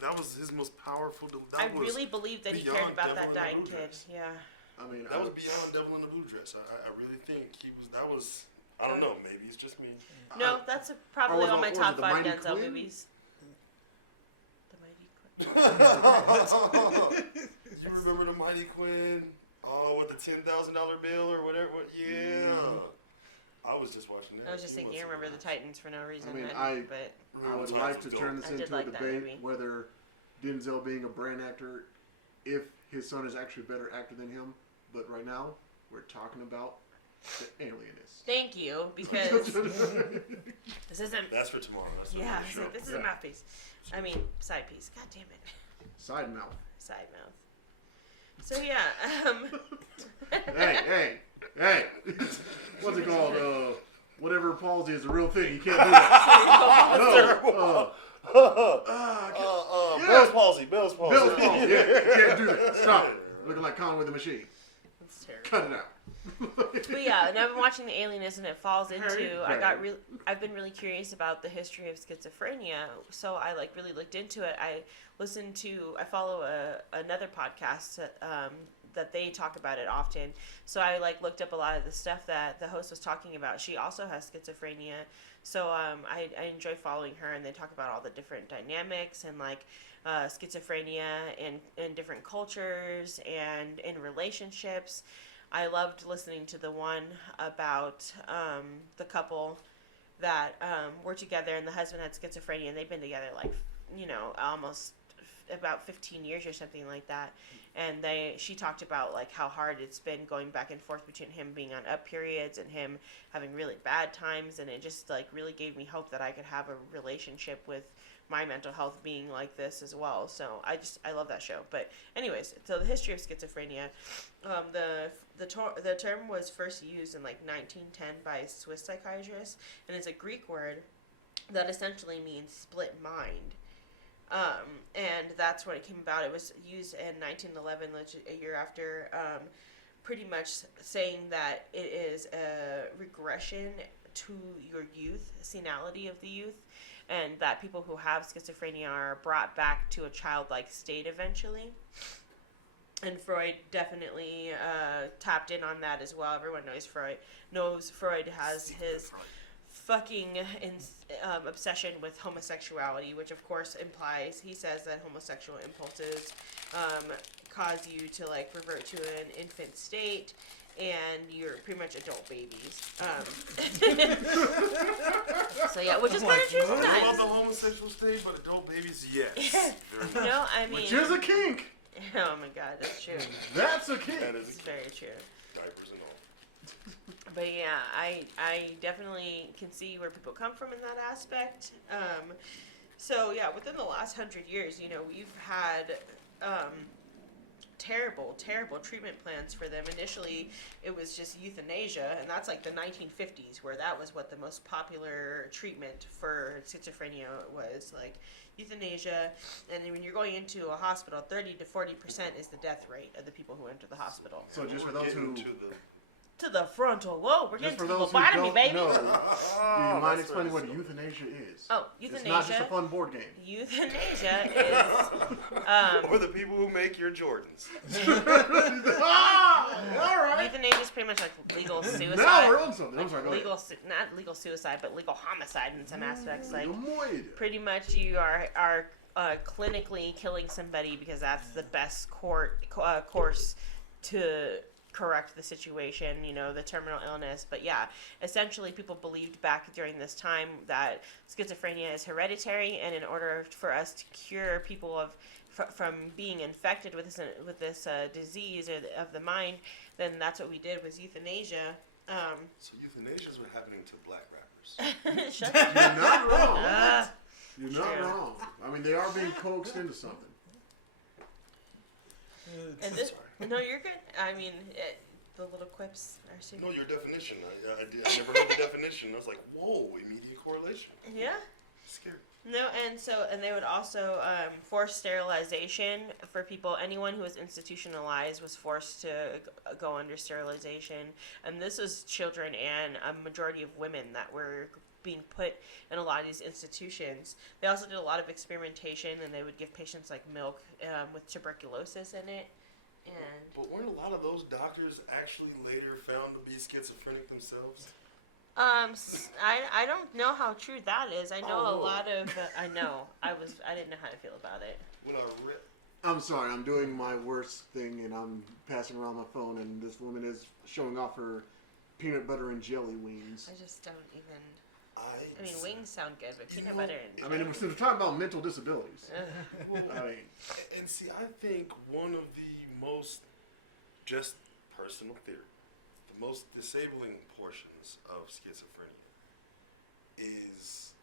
That was his most powerful. I really believed that he cared beyond about Devil that in the dying Blue kid. Dress. Yeah. I mean, That was beyond Devil in the Blue Dress. I really think he was. That was. I don't know. Maybe it's just me. No, that's probably was on my it top the 5 Mighty Denzel Quinn? movies. The Mighty Quinn. You remember the Mighty Quinn? Oh, with the $10,000 bill or whatever. Yeah. I was just watching that. I was just thinking, I remember the Titans for no reason. I mean, but I would like to turn this I did into like a that debate movie. whether Denzel being a brand actor, if his son is actually a better actor than him. But right now, we're talking about the Alienist. Thank you, because this isn't. That's for tomorrow. That's for Yeah, the show. this is a mouthpiece. I mean, side piece. God damn it. Side mouth. Side mouth. So yeah. Hey. What's it called? Whatever palsy is a real thing. You can't do that. No. Bell's palsy. Bell's palsy. Bill's palsy. Yeah, you can't do that. Stop it. Looking like Conway the Machine. That's terrible. Cut it out. But yeah, and I've been watching The Alienist, and it falls into. Right. I've been really curious about the history of schizophrenia, so I really looked into it. I follow another podcast that they talk about it often. So I looked up a lot of the stuff that the host was talking about. She also has schizophrenia, so I enjoy following her, and they talk about all the different dynamics and schizophrenia in different cultures and in relationships. I loved listening to the one about the couple that were together, and the husband had schizophrenia, and they've been together almost about 15 years or something like that. And she talked about how hard it's been going back and forth between him being on up periods and him having really bad times, and it just really gave me hope that I could have a relationship with my mental health being like this as well. So I love that show. But anyways, so the history of schizophrenia, the term was first used in 1910 by a Swiss psychiatrist, and it's a Greek word that essentially means split mind. And that's when it came about. It was used in 1911, a year after, pretty much saying that it is a regression to your youth, senility of the youth, and that people who have schizophrenia are brought back to a childlike state eventually. And Freud definitely tapped in on that as well. Everyone knows Freud has his fucking obsession with homosexuality, which of course implies, he says that homosexual impulses cause you to revert to an infant state, and you're pretty much adult babies. So yeah, which is kind of true I love sometimes. the homosexual stage, but adult babies, yes. Very much. I mean, Which is a kink. oh my god, that's true. That's a kink. That is It's very true. diapers and all. But yeah, I definitely can see where people come from in that aspect. So yeah, within the last 100 years, we've had terrible treatment plans for them. Initially, it was just euthanasia, and that's the 1950s, where that was what the most popular treatment for schizophrenia was, euthanasia. And then when you're going into a hospital, 30 to 40% is the death rate of the people who enter the hospital. So just for We're those who getting to To the frontal lobe. We're Just getting for to those who lobotomy, don't baby. know, do you mind That's explaining what right. euthanasia is? Oh, It's not just a euthanasia. fun board game. Euthanasia is Or the people who make your Jordans. All right. euthanasia is pretty much like legal suicide. Now we're on something. I'm sorry. Go Legal, not legal suicide, but legal homicide in some aspects. Like ahead. pretty much you are clinically killing somebody because that's the best course to correct the situation, you know, the terminal illness. But yeah, essentially people believed back during this time that schizophrenia is hereditary, and in order for us to cure people from being infected with this disease of the mind, then that's what we did was euthanasia. So euthanasia is what happening to black rappers. Shut You're up. not wrong. You're not True. wrong. I mean, they are being coaxed into something. And this, no, you're good. I mean, the little quips are super. No, your definition. I never heard the definition. I was like, whoa, immediate correlation. Yeah. Scary. No, and they would also force sterilization for people. Anyone who was institutionalized was forced to go under sterilization, and this was children and a majority of women that were being put in a lot of these institutions. They also did a lot of experimentation, and they would give patients like milk with tuberculosis in it. And But weren't a lot of those doctors actually later found to be schizophrenic themselves? I don't know how true that is. I know a Oh. lot of. I know. I didn't know how to feel about it. When I read, I'm sorry. I'm doing my worst thing, and I'm passing around my phone, and this woman is showing off her peanut butter and jelly wings. I just don't even. I I mean, wings sound good, but peanut You know, butter and. I mean, we're talking about mental disabilities. Ugh. I mean, And see, I think one of the most, just personal theory, the most disabling portions of schizophrenia is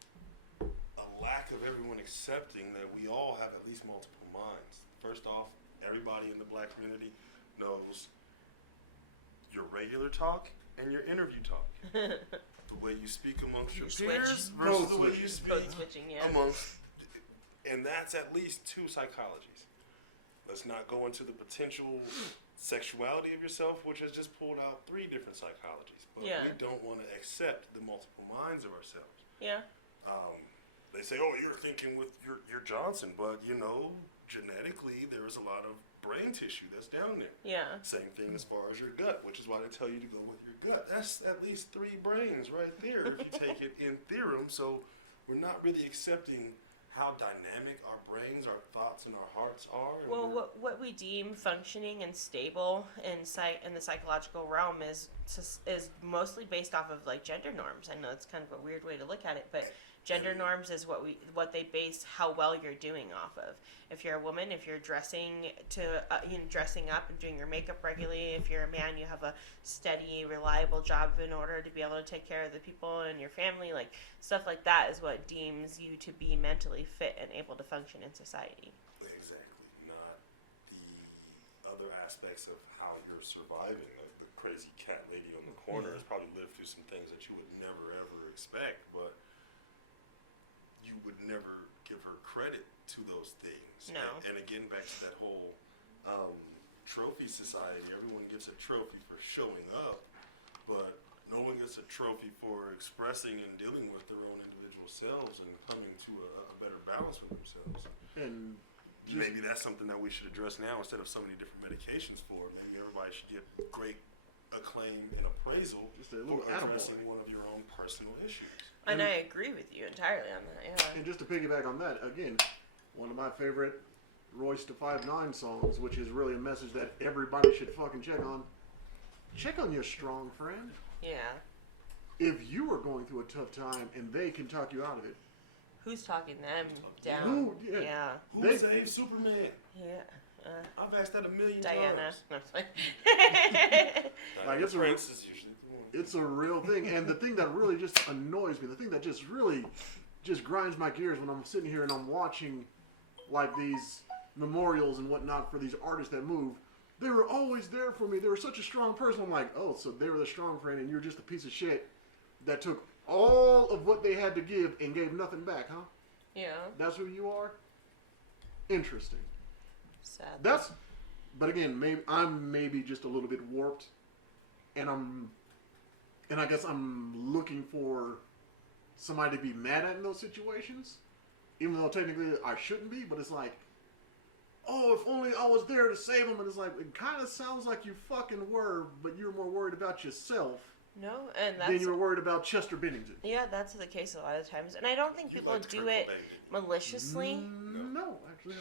a lack of everyone accepting that we all have at least multiple minds. First off, everybody in the black community knows your regular talk and your interview talk. The way you speak amongst your Switch. peers Code versus the way switching. you speak Code switching, yeah. amongst, and that's at least two psychologies. Let's not go into the potential sexuality of yourself, which has just pulled out 3 different psychologies. But Yeah. we don't want to accept the multiple minds of ourselves. Yeah. They say, "Oh, you're thinking with your Johnson," but you know, genetically, there is a lot of brain tissue that's down there. Yeah. Same thing as far as your gut, which is why they tell you to go with your gut. That's at least 3 brains right there if you take it in theorem. So we're not really accepting how dynamic our brains, our thoughts, and our hearts are. And Well, we're- what we deem functioning and stable in the psychological realm is mostly based off of like gender norms. I know it's kind of a weird way to look at it, but gender norms is what they base how well you're doing off of. If you're a woman, if you're dressing up and doing your makeup regularly, if you're a man, you have a steady, reliable job in order to be able to take care of the people in your family. Like stuff like that is what deems you to be mentally fit and able to function in society. Exactly, not the other aspects of how you're surviving. Like the crazy cat lady on the corner has probably lived through some things that you would never ever expect, but you would never give her credit to those things. No. And again, back to that whole trophy society. Everyone gets a trophy for showing up, but no one gets a trophy for expressing and dealing with their own individual selves and coming to a better balance with themselves. and Maybe that's something that we should address now instead of so many different medications for it. Maybe everybody should get great acclaim and appraisal Just a little for attaboy. addressing one of your own personal issues. And I agree with you entirely on that. Yeah. And just to piggyback on that, again, one of my favorite Royce to 5'9" songs, which is really a message that everybody should fucking check on. Check on your strong friend. Yeah. If you are going through a tough time and they can talk you out of it, Who's talking them down? Who- yeah. Yeah. Who They- saved Superman? Yeah. I've asked that a million Diana. times. No, it's fine. Like, it's a- Prince is usually the one. it's a real thing. And the thing that really just annoys me, the thing that just really just grinds my gears when I'm sitting here and I'm watching like these memorials and whatnot for these artists that move, they were always there for me. They were such a strong person. I'm like, oh, so they were the strong friend and you're just a piece of shit that took all of what they had to give and gave nothing back, huh? Yeah. That's who you are? Interesting. Sad. But again, maybe I'm just a little bit warped and I guess I'm looking for somebody to be mad at in those situations, even though technically I shouldn't be. But it's like, oh, if only I was there to save him. And it's like, it kind of sounds like you fucking were, but you were more worried about yourself No, and than that's you were worried about Chester Bennington. yeah, that's the case a lot of times, and I don't think people like do Kurt it Cobain. maliciously. No, actually,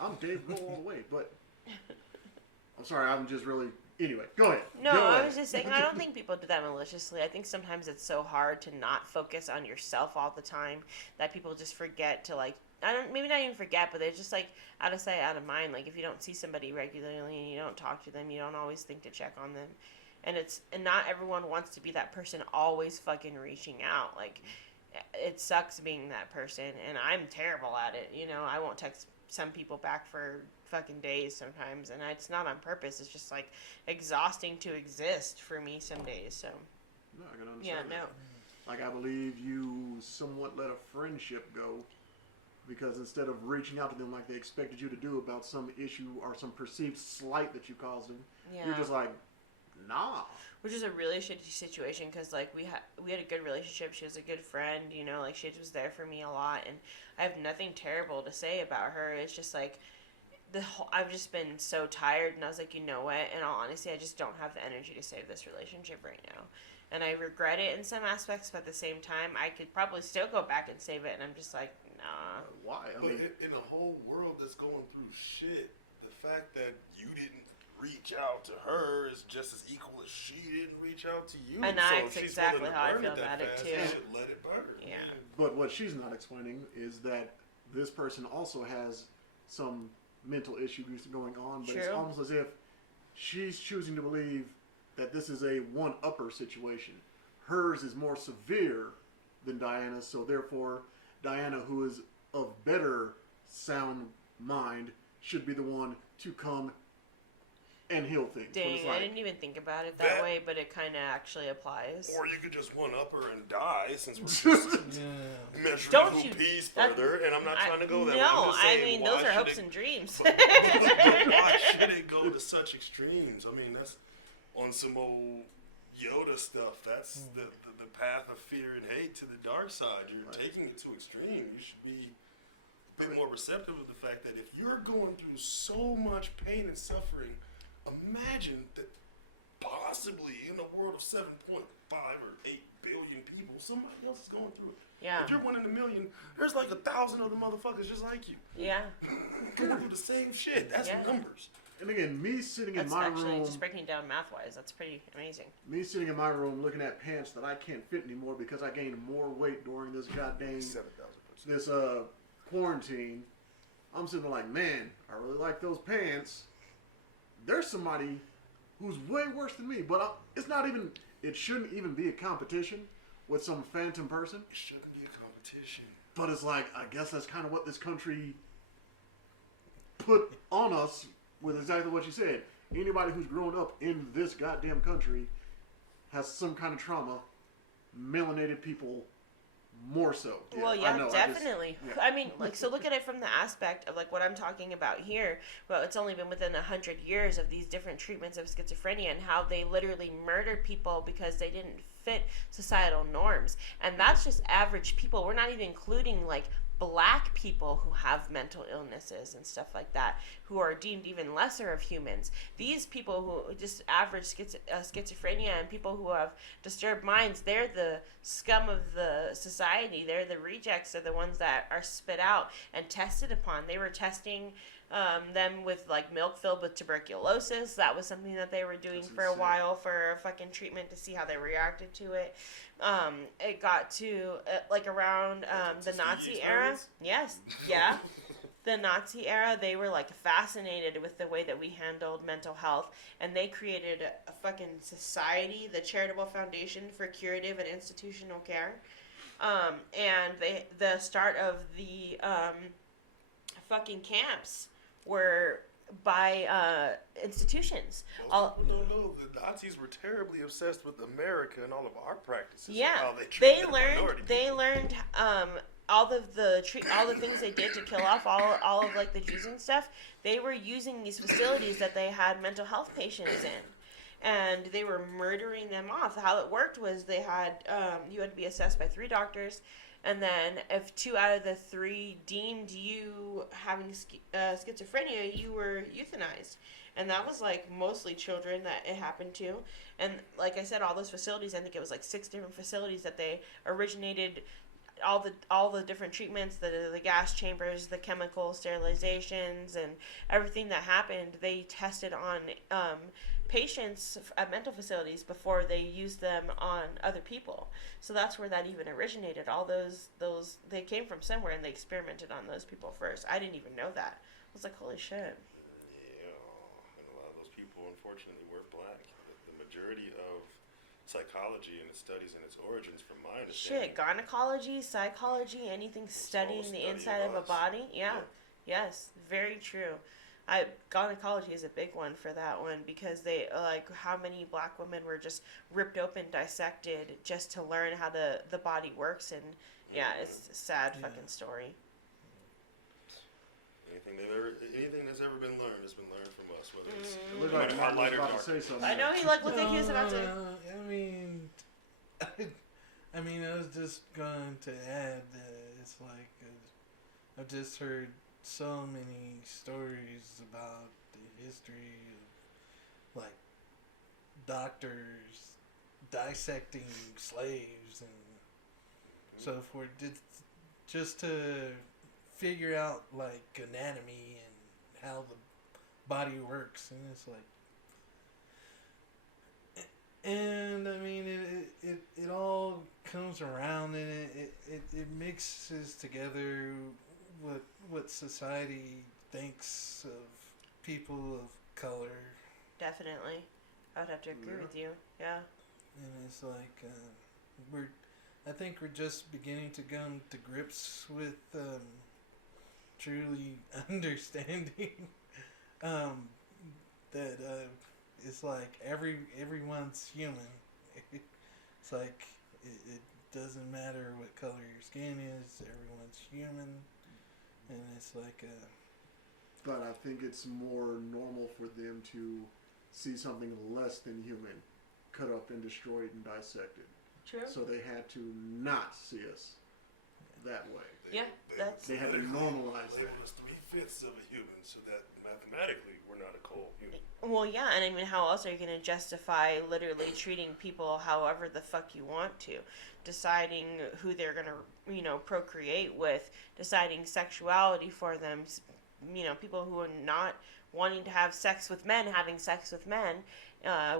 I'm Dave Grohl all the way. But I'm sorry, I'm just really. Anyway, go ahead. No, Go I ahead. was just saying, I don't think people do that maliciously. I think sometimes it's so hard to not focus on yourself all the time that people just forget to, like, maybe not even forget, but they're just, like, out of sight, out of mind. Like, if you don't see somebody regularly and you don't talk to them, you don't always think to check on them. And not everyone wants to be that person always fucking reaching out. Like, it sucks being that person, and I'm terrible at it. You know, I won't text some people back for fucking days sometimes, and it's not on purpose. It's just like exhausting to exist for me some days. So No, I can yeah, understand no, that. Like, I believe you somewhat let a friendship go because instead of reaching out to them like they expected you to do about some issue or some perceived slight that you caused them, yeah. you're just like, nah. Which is a really shitty situation because like we had a good relationship. She was a good friend, you know. Like she was there for me a lot, and I have nothing terrible to say about her. It's just like I've just been so tired, and I was like, you know what? In all honesty, I just don't have the energy to save this relationship right now, and I regret it in some aspects. But at the same time, I could probably still go back and save it, and I'm just like, nah. Why? I But mean, in a whole world that's going through shit, the fact that you didn't reach out to her is just as equal as she didn't reach out to you. And so that's if she's exactly willing to how I burn feel that about it, fast, too. You should let it burn. Yeah. but what she's not explaining is that this person also has some mental issues going on, but it's True. almost as if she's choosing to believe that this is a one-upper situation. Hers is more severe than Diana's, so therefore Diana, who is of better sound mind, should be the one to come and heal things. But Dang, it's I like, didn't even think about it that That- way, but it kind of actually applies. Or you could just one up her and die, since we're just Yeah. measuring Don't who you- pees that- further. And I'm not trying to go that way. No, I'm just I saying, mean why those are should hopes it- and dreams. Why should it go to such extremes? I mean, that's on some old Yoda stuff. That's the path of fear and hate to the dark side. You're taking it to extreme. You should be a bit more receptive of the fact that if you're going through so much pain and suffering, imagine that possibly in a world of 7.5 or 8 billion people, somebody else is going through it. Yeah, If you're 1 in a million, there's like 1,000 other motherfuckers just like you. yeah. Going through the same shit. That's Yeah. numbers. and again, me sitting in That's my actually room, just breaking down math-wise. That's pretty amazing. me sitting in my room looking at pants that I can't fit anymore because I gained more weight during this goddamn 7,000%. this quarantine. I'm sitting there like, man, I really like those pants. There's somebody who's way worse than me, but it's not even. It shouldn't even be a competition with some phantom person. It shouldn't be a competition. But it's like, I guess that's kind of what this country put on us with exactly what you said. Anybody who's grown up in this goddamn country has some kind of trauma. Melanated people more so. Well, I yeah, know, definitely. yeah. I mean, like, so look at it from the aspect of, like, what I'm talking about here. Well, it's only been within 100 years of these different treatments of schizophrenia and how they literally murdered people because they didn't fit societal norms. And that's just average people. We're not even including, like, black people who have mental illnesses and stuff like that, who are deemed even lesser of humans. These people who just average schizophrenia and people who have disturbed minds, they're the scum of the society. They're the rejects. They're the ones that are spit out and tested upon. They were testing them with like milk filled with tuberculosis. That was something that they were doing That's for a insane. while for a fucking treatment to see how they reacted to it. It got to like around the Nazi Tuskegee era. experiments? Yes, yeah. The Nazi era, they were like fascinated with the way that we handled mental health, and they created a fucking society, the Charitable Foundation for Curative and Institutional Care. And the start of the fucking camps were by institutions. Well, people don't know the Nazis were terribly obsessed with America and all of our practices. and Yeah, how they they treated learned. minority They people. learned all of the things they did to kill off all of like the Jews and stuff. They were using these facilities that they had mental health patients in, and they were murdering them off. How it worked was they had you had to be assessed by 3 doctors, and then if 2 out of the 3 deemed you having schizophrenia, you were euthanized. And that was like mostly children that it happened to. And like I said, all those facilities, I think it was like 6 different facilities that they originated all the different treatments, the gas chambers, the chemical sterilizations, and everything that happened. They tested on patients at mental facilities before they used them on other people. So that's where that even originated. All those they came from somewhere, and they experimented on those people first. I didn't even know that. I was like, holy shit. Yeah, and a lot of those people, unfortunately, were black. The majority of psychology and its studies and its origins, from my understanding. Shit, gynecology, psychology, anything studying the study inside of a us. body. Yeah. Yeah. Yes, very true. Gynecology is a big one for that one, because they like how many black women were just ripped open, dissected, just to learn how the body works, and yeah, it's a sad Yeah. fucking story. Anything that's ever been learned has been learned from us, whether it's It looked no like matter how Martin was light or about dark. to say something. I know he looked like he was about to. I mean, I was just going to add that it's like I've just heard so many stories about the history of like doctors dissecting slaves and so forth, just to figure out like anatomy and how the body works, and it's like. And I mean, it all comes around, and it mixes together what society thinks of people of color, Definitely, I would have to agree with you. Yeah. and it's like I think we're just beginning to come to grips with truly understanding that. It's like everyone's human. It's like it doesn't matter what color your skin is. Everyone's human, and it's like But I think it's more normal for them to see something less than human cut up and destroyed and dissected. True. So they had to not see us that way. They had to normalize Label that. us 3/5 of a human, so that mathematically we're not a whole human. Well, yeah, and I mean, how else are you going to justify literally treating people however the fuck you want to? Deciding who they're going to, procreate with, deciding sexuality for them, people who are not wanting to have sex with men, having sex with men,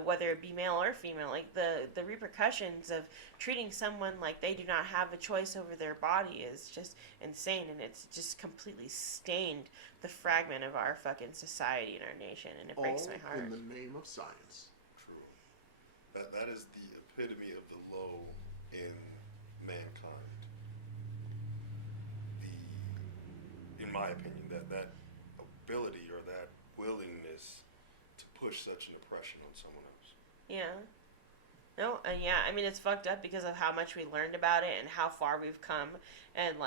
whether it be male or female. Like, the repercussions of treating someone like they do not have a choice over their body is just insane, and it's just completely stained the fragment of our fucking society and our nation, and it breaks All my heart. in the name of science. True. That is the epitome of the low in mankind. In my opinion, that ability or that willingness to push such an oppression on someone else. Yeah. No, and yeah, I mean, it's fucked up because of how much we learned about it and how far we've come. And,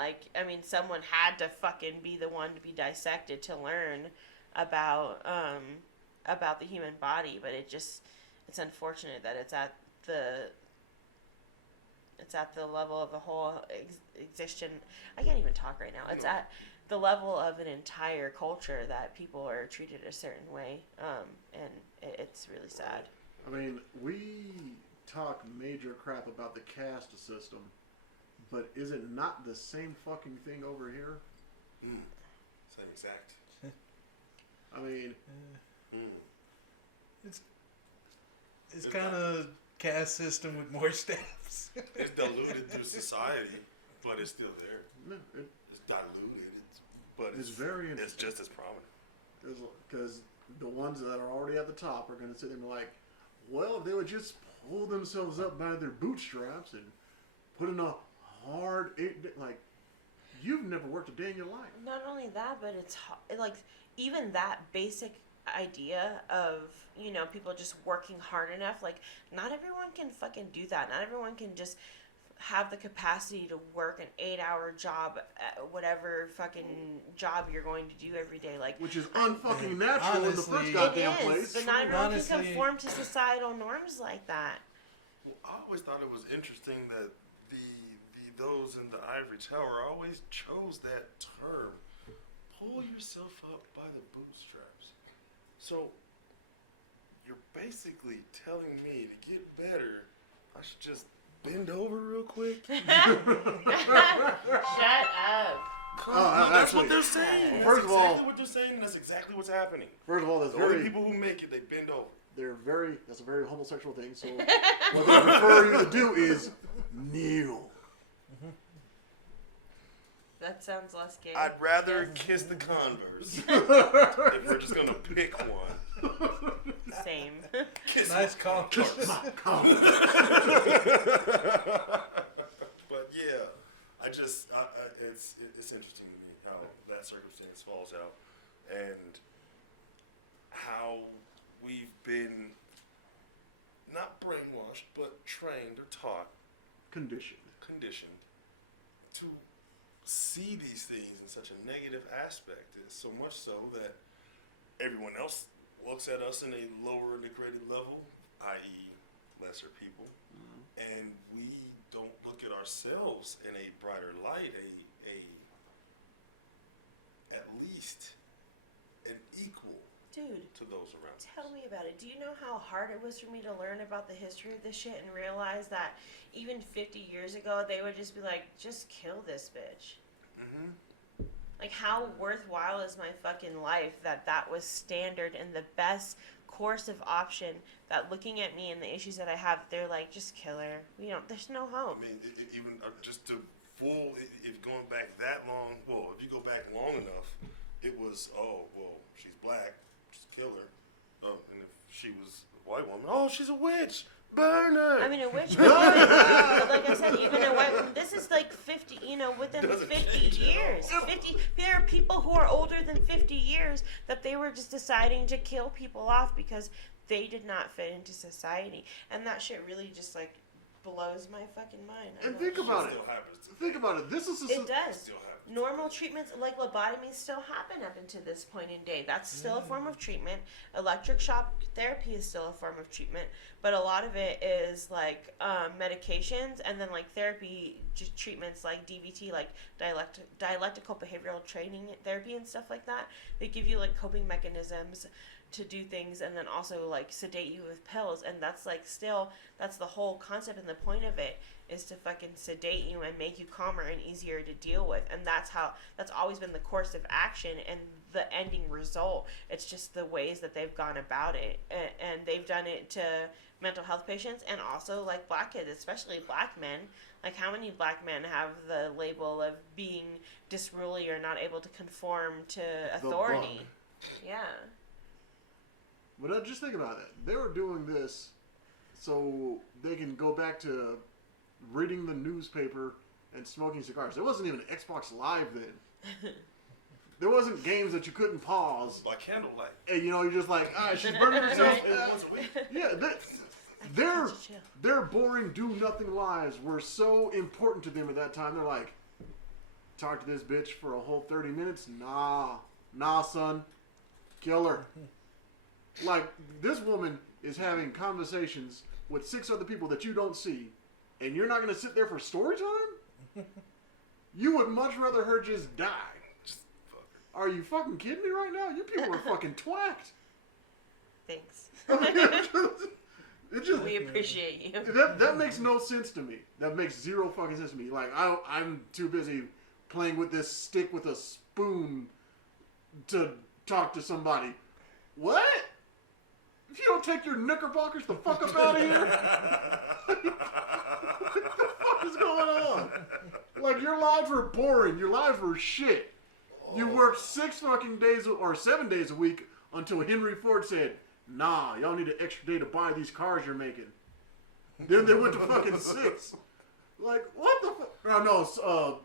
someone had to fucking be the one to be dissected to learn about the human body. But it's unfortunate that it's at the level of the whole existence. I can't even talk right now. It's at the level of an entire culture that people are treated a certain way. And it's really sad. I mean, we talk major crap about the caste system, but is it not the same fucking thing over here? Same exact. I mean, it's kind of caste system with more steps. It's diluted through society, but it's still there. no, It's diluted, but it's very it's interesting. just as prominent. Because the ones that are already at the top are going to sit there and be like, well, if they would just pull themselves up by their bootstraps and put in a hard you've never worked a day in your life. Not only that, but it's like even that basic idea of people just working hard enough. Like, not everyone can fucking do that. Not everyone can just have the capacity to work an 8-hour job at whatever fucking job you're going to do every day. Like, Which is unfucking natural in the Honestly, first it goddamn it place. is, but not everyone Honestly- can conform to societal norms like that. Well, I always thought it was interesting that those in the ivory tower always chose that term. Pull yourself up by the bootstraps. So you're basically telling me to get better, I should just bend over real quick? Shut up. That's what they're saying. Well, first That's of all- exactly what they're saying, and that's exactly what's happening. First of all, that's The only very, people who make it, they bend over. that's a very homosexual thing. So what they prefer you to do is kneel. That sounds less gay. I'd rather kiss the Converse if we're just gonna pick one. Same. Kiss Nice call. Come. But yeah, it's interesting to me how that circumstance falls out and how we've been not brainwashed but trained or taught, Conditioned. conditioned to see these things in such a negative aspect. It's so much so that everyone else looks at us in a lower integrated level, i.e. lesser people, and we don't look at ourselves in a brighter light, at least an equal Dude, to those around us. tell me about it. Do you know how hard it was for me to learn about the history of this shit and realize that even 50 years ago they would just be like, just kill this bitch? Mm-hmm. Like, how worthwhile is my fucking life that was standard and the best course of option, that looking at me and the issues that I have, they're like, just kill her. There's no I hope. mean, even just to if going back that long, well, if you go back long enough, it was, oh, well, she's black, just kill her. Oh, and if she was a white woman, oh, she's a witch, burn her. I mean, a witch, but like I said, even a white, this is like 50, within Doesn't 50 change at years. all. 50, there are people who are older than 50 years that they were just deciding to kill people off because they did not fit into society. And that shit really just, like, blows my fucking mind. And think about it. Still happens today. Think about it. This is a It does. Still happens. Normal treatments like lobotomies still happen up until this point in day. That's still a form of treatment. Electric shock therapy is still a form of treatment, but a lot of it is like medications and then like therapy treatments like DBT, like dialectical behavioral training therapy and stuff like that. They give you like coping mechanisms to do things and then also like sedate you with pills, and that's like still, that's the whole concept and the point of it, is to fucking sedate you and make you calmer and easier to deal with. And that's always been the course of action and the ending result. It's just the ways that they've gone about it, and they've done it to mental health patients and also like black kids, especially black men. Like, how many black men have the label of being disruly or not able to conform to authority? bug. Yeah. But just think about it. They were doing this so they can go back to reading the newspaper and smoking cigars. There wasn't even an Xbox Live then. There wasn't games that you couldn't pause. By candlelight. And you're just like, she's burning herself. Once a week. Yeah, their boring do-nothing lives were so important to them at that time. They're like, talk to this bitch for a whole 30 minutes? Nah, son. Kill her. Like, this woman is having conversations with 6 other people that you don't see, and you're not going to sit there for story time? You would much rather her just die. Just fuck her. Are you fucking kidding me right now? You people are fucking twacked. Thanks. It just, We appreciate you. that makes no sense to me. That makes zero fucking sense to me. Like, I'm too busy playing with this stick with a spoon to talk to somebody. What? If you don't take your knickerbockers the fuck up out of here, what the fuck is going on? Like, your lives were boring. Your lives were shit. You worked 6 fucking days or 7 days a week until Henry Ford said, nah, y'all need an extra day to buy these cars you're making. Then they went to fucking 6. Like, what the fuck? No,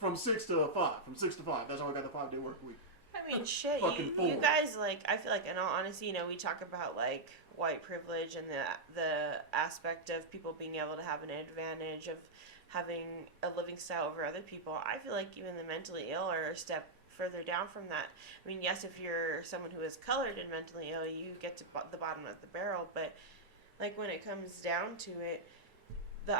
from 6 to 5. From 6 to 5. That's how I got the 5-day work week. I mean, shit, Fucking you fool. guys, like, I feel like, in all honesty, you know, we talk about, like, white privilege and the aspect of people being able to have an advantage of having a living style over other people. I feel like even the mentally ill are a step further down from that. I mean, yes, if you're someone who is colored and mentally ill, you get to the bottom of the barrel, but, like, when it comes down to it, the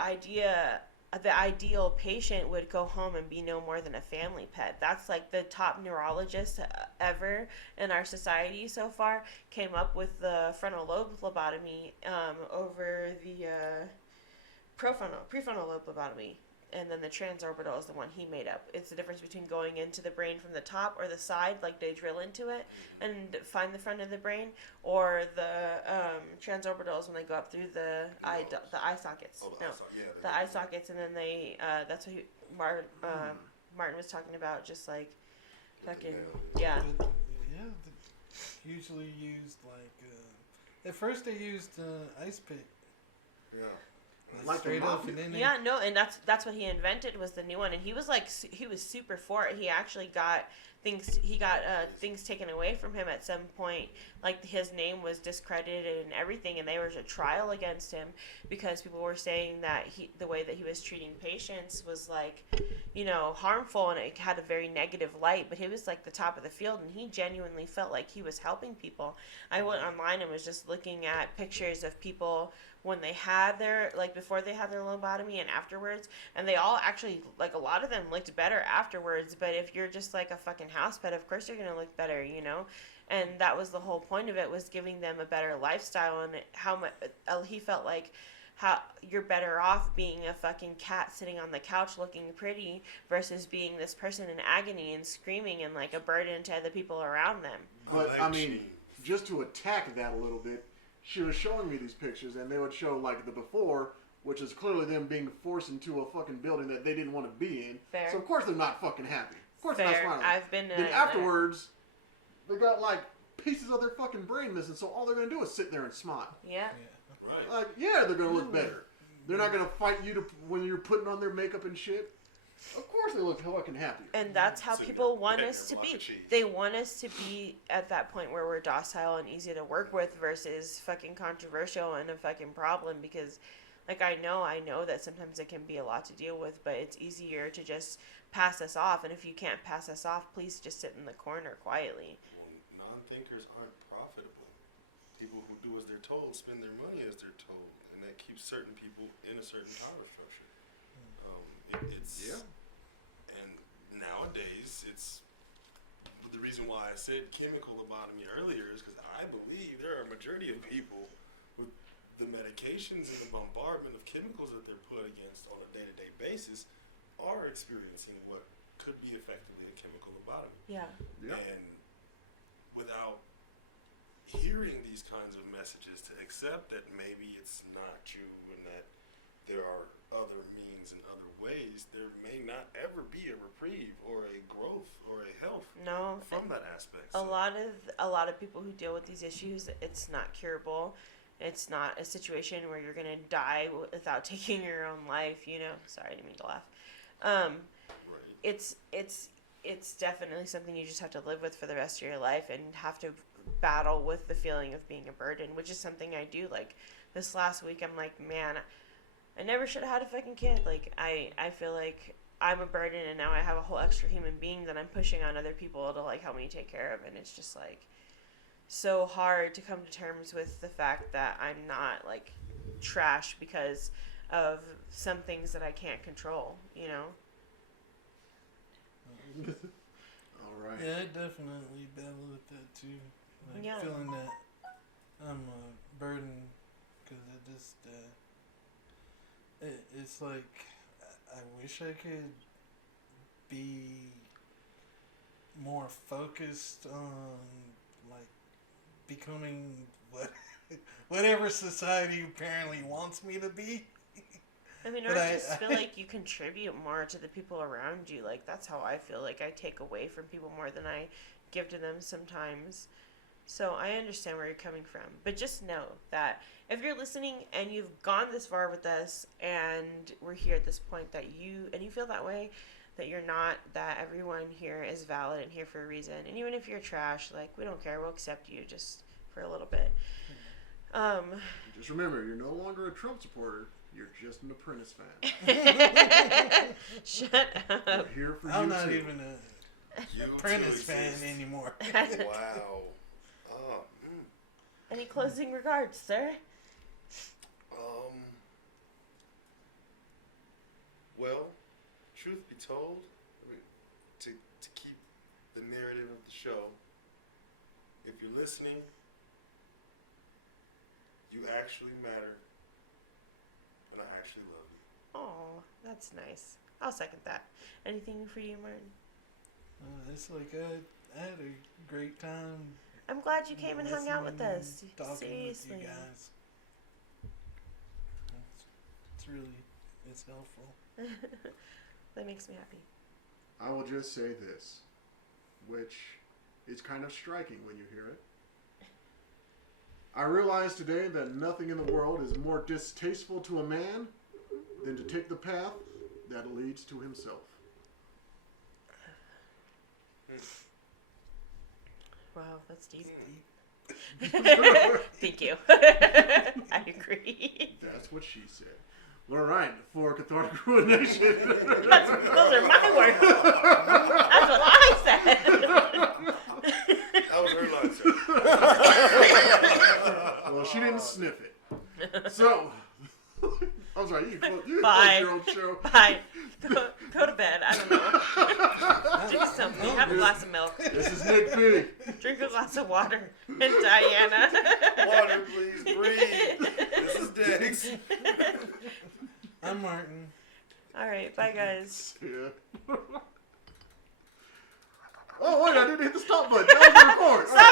ideal patient would go home and be no more than a family pet. That's like the top neurologist ever in our society so far came up with the frontal lobe lobotomy over the prefrontal lobe lobotomy. And then the transorbital is the one he made up. It's the difference between going into the brain from the top or the side, like they drill into it and find the front of the brain, or the transorbital is when they go up through the eye sockets. Oh, the eye socket. Yeah, The eye sockets, and then they that's what Martin was talking about, just like fucking yeah. But, yeah, usually used like at first they used ice pick. Yeah. Like Straight the up, mafia. and then Yeah, no, and that's what he invented, was the new one, and he was like he was super for it. He actually got things taken away from him at some point, like his name was discredited and everything, and there was a trial against him because people were saying that the way that he was treating patients was like, you know, harmful, and it had a very negative light. But he was like the top of the field, and he genuinely felt like he was helping people. I went online and was just looking at pictures of people when they had their, like, before they had their lobotomy and afterwards, and they all actually, like, a lot of them looked better afterwards. But if you're just like a fucking house pet, of course you're gonna look better, you know. And that was the whole point of it, was giving them a better lifestyle. And how much he felt like how you're better off being a fucking cat sitting on the couch looking pretty versus being this person in agony and screaming and like a burden to the people around them. But I mean, just to attack that a little bit, she was showing me these pictures, and they would show like the before, which is clearly them being forced into a fucking building that they didn't want to be in. Fair. So of course they're not fucking happy. Of course they're Fair. not smiling. I've been Then afterwards, they got like pieces of their fucking brain missing, so all they're gonna do is sit there and smile. Yeah. Right. Like, yeah, they're gonna look better. They're not gonna fight you when you're putting on their makeup and shit. Of course they look fucking happy. And that's how So people you're want petting us her to block be. of cheese. They want us to be at that point where we're docile and easy to work with versus fucking controversial and a fucking problem. Because, like, I know that sometimes it can be a lot to deal with, but it's easier to just pass us off. And if you can't pass us off, please just sit in the corner quietly. Well, non-thinkers aren't profitable. People who do as they're told spend their money as they're told, and that keeps certain people in a certain power structure. It's and nowadays it's the reason why I said chemical lobotomy earlier is because I believe there are a majority of people with the medications and the bombardment of chemicals that they're put against on a day-to-day basis are experiencing what could be effectively a chemical lobotomy. Yeah. Yeah. And without hearing these kinds of messages, to accept that maybe it's not you and that there are other means and other ways, there may not ever be a reprieve or a growth or a health No. from that aspect. A lot of people who deal with these issues, it's not curable. It's not a situation where you're gonna die without taking your own life. You know. Sorry, I didn't mean to laugh. Right. It's definitely something you just have to live with for the rest of your life and have to battle with the feeling of being a burden, which is something I do. Like this last week, I'm like, man, I never should have had a fucking kid. Like I feel like I'm a burden, and now I have a whole extra human being that I'm pushing on other people to like help me take care of, and it's just like so hard to come to terms with the fact that I'm not like trash because of some things that I can't control, you know? All right. Yeah, I definitely battle with that too. Like Yeah. feeling that I'm a burden because it just, it's like I wish I could be more focused on like becoming whatever society apparently wants me to be. I mean, But or I- just feel like you contribute more to the people around you. Like, that's how I feel. Like, I take away from people more than I give to them sometimes. So I understand where you're coming from. But just know that if you're listening and you've gone this far with us and we're here at this point that you feel that way, that you're not, that everyone here is valid and here for a reason. And even if you're trash, like, we don't care. We'll accept you just for a little bit. Just remember, you're no longer a Trump supporter. You're just an Apprentice fan. Shut up. We're here for I'm you not too. even an Apprentice fan anymore. Wow. Any closing regards, sir? Well, truth be told, to keep the narrative of the show, if you're listening, you actually matter, and I actually love you. Oh, that's nice. I'll second that. Anything for you, Martin? It's like I had a great time. I'm glad you came and hung out with listening us. and talking Seriously. with you guys. It's really, it's helpful. That makes me happy. I will just say this, which is kind of striking when you hear it. I realize today that nothing in the world is more distasteful to a man than to take the path that leads to himself. Wow, that's deep. Thank you. I agree. That's what she said. All right, for cathartic ruination. Those are my words. That's what I said. That was her line, sir. Well, she didn't sniff it. So, I'm sorry, you can close Bye. your own show. Bye. Go to bed. I don't know. Do something. Have a glass of milk. This is Nick B. Drink a glass of water. And Diana. Water, please, breathe. This is Dex. I'm Martin. All right. Bye, guys. Yeah. Oh, wait, I didn't hit the stop button. That was the record.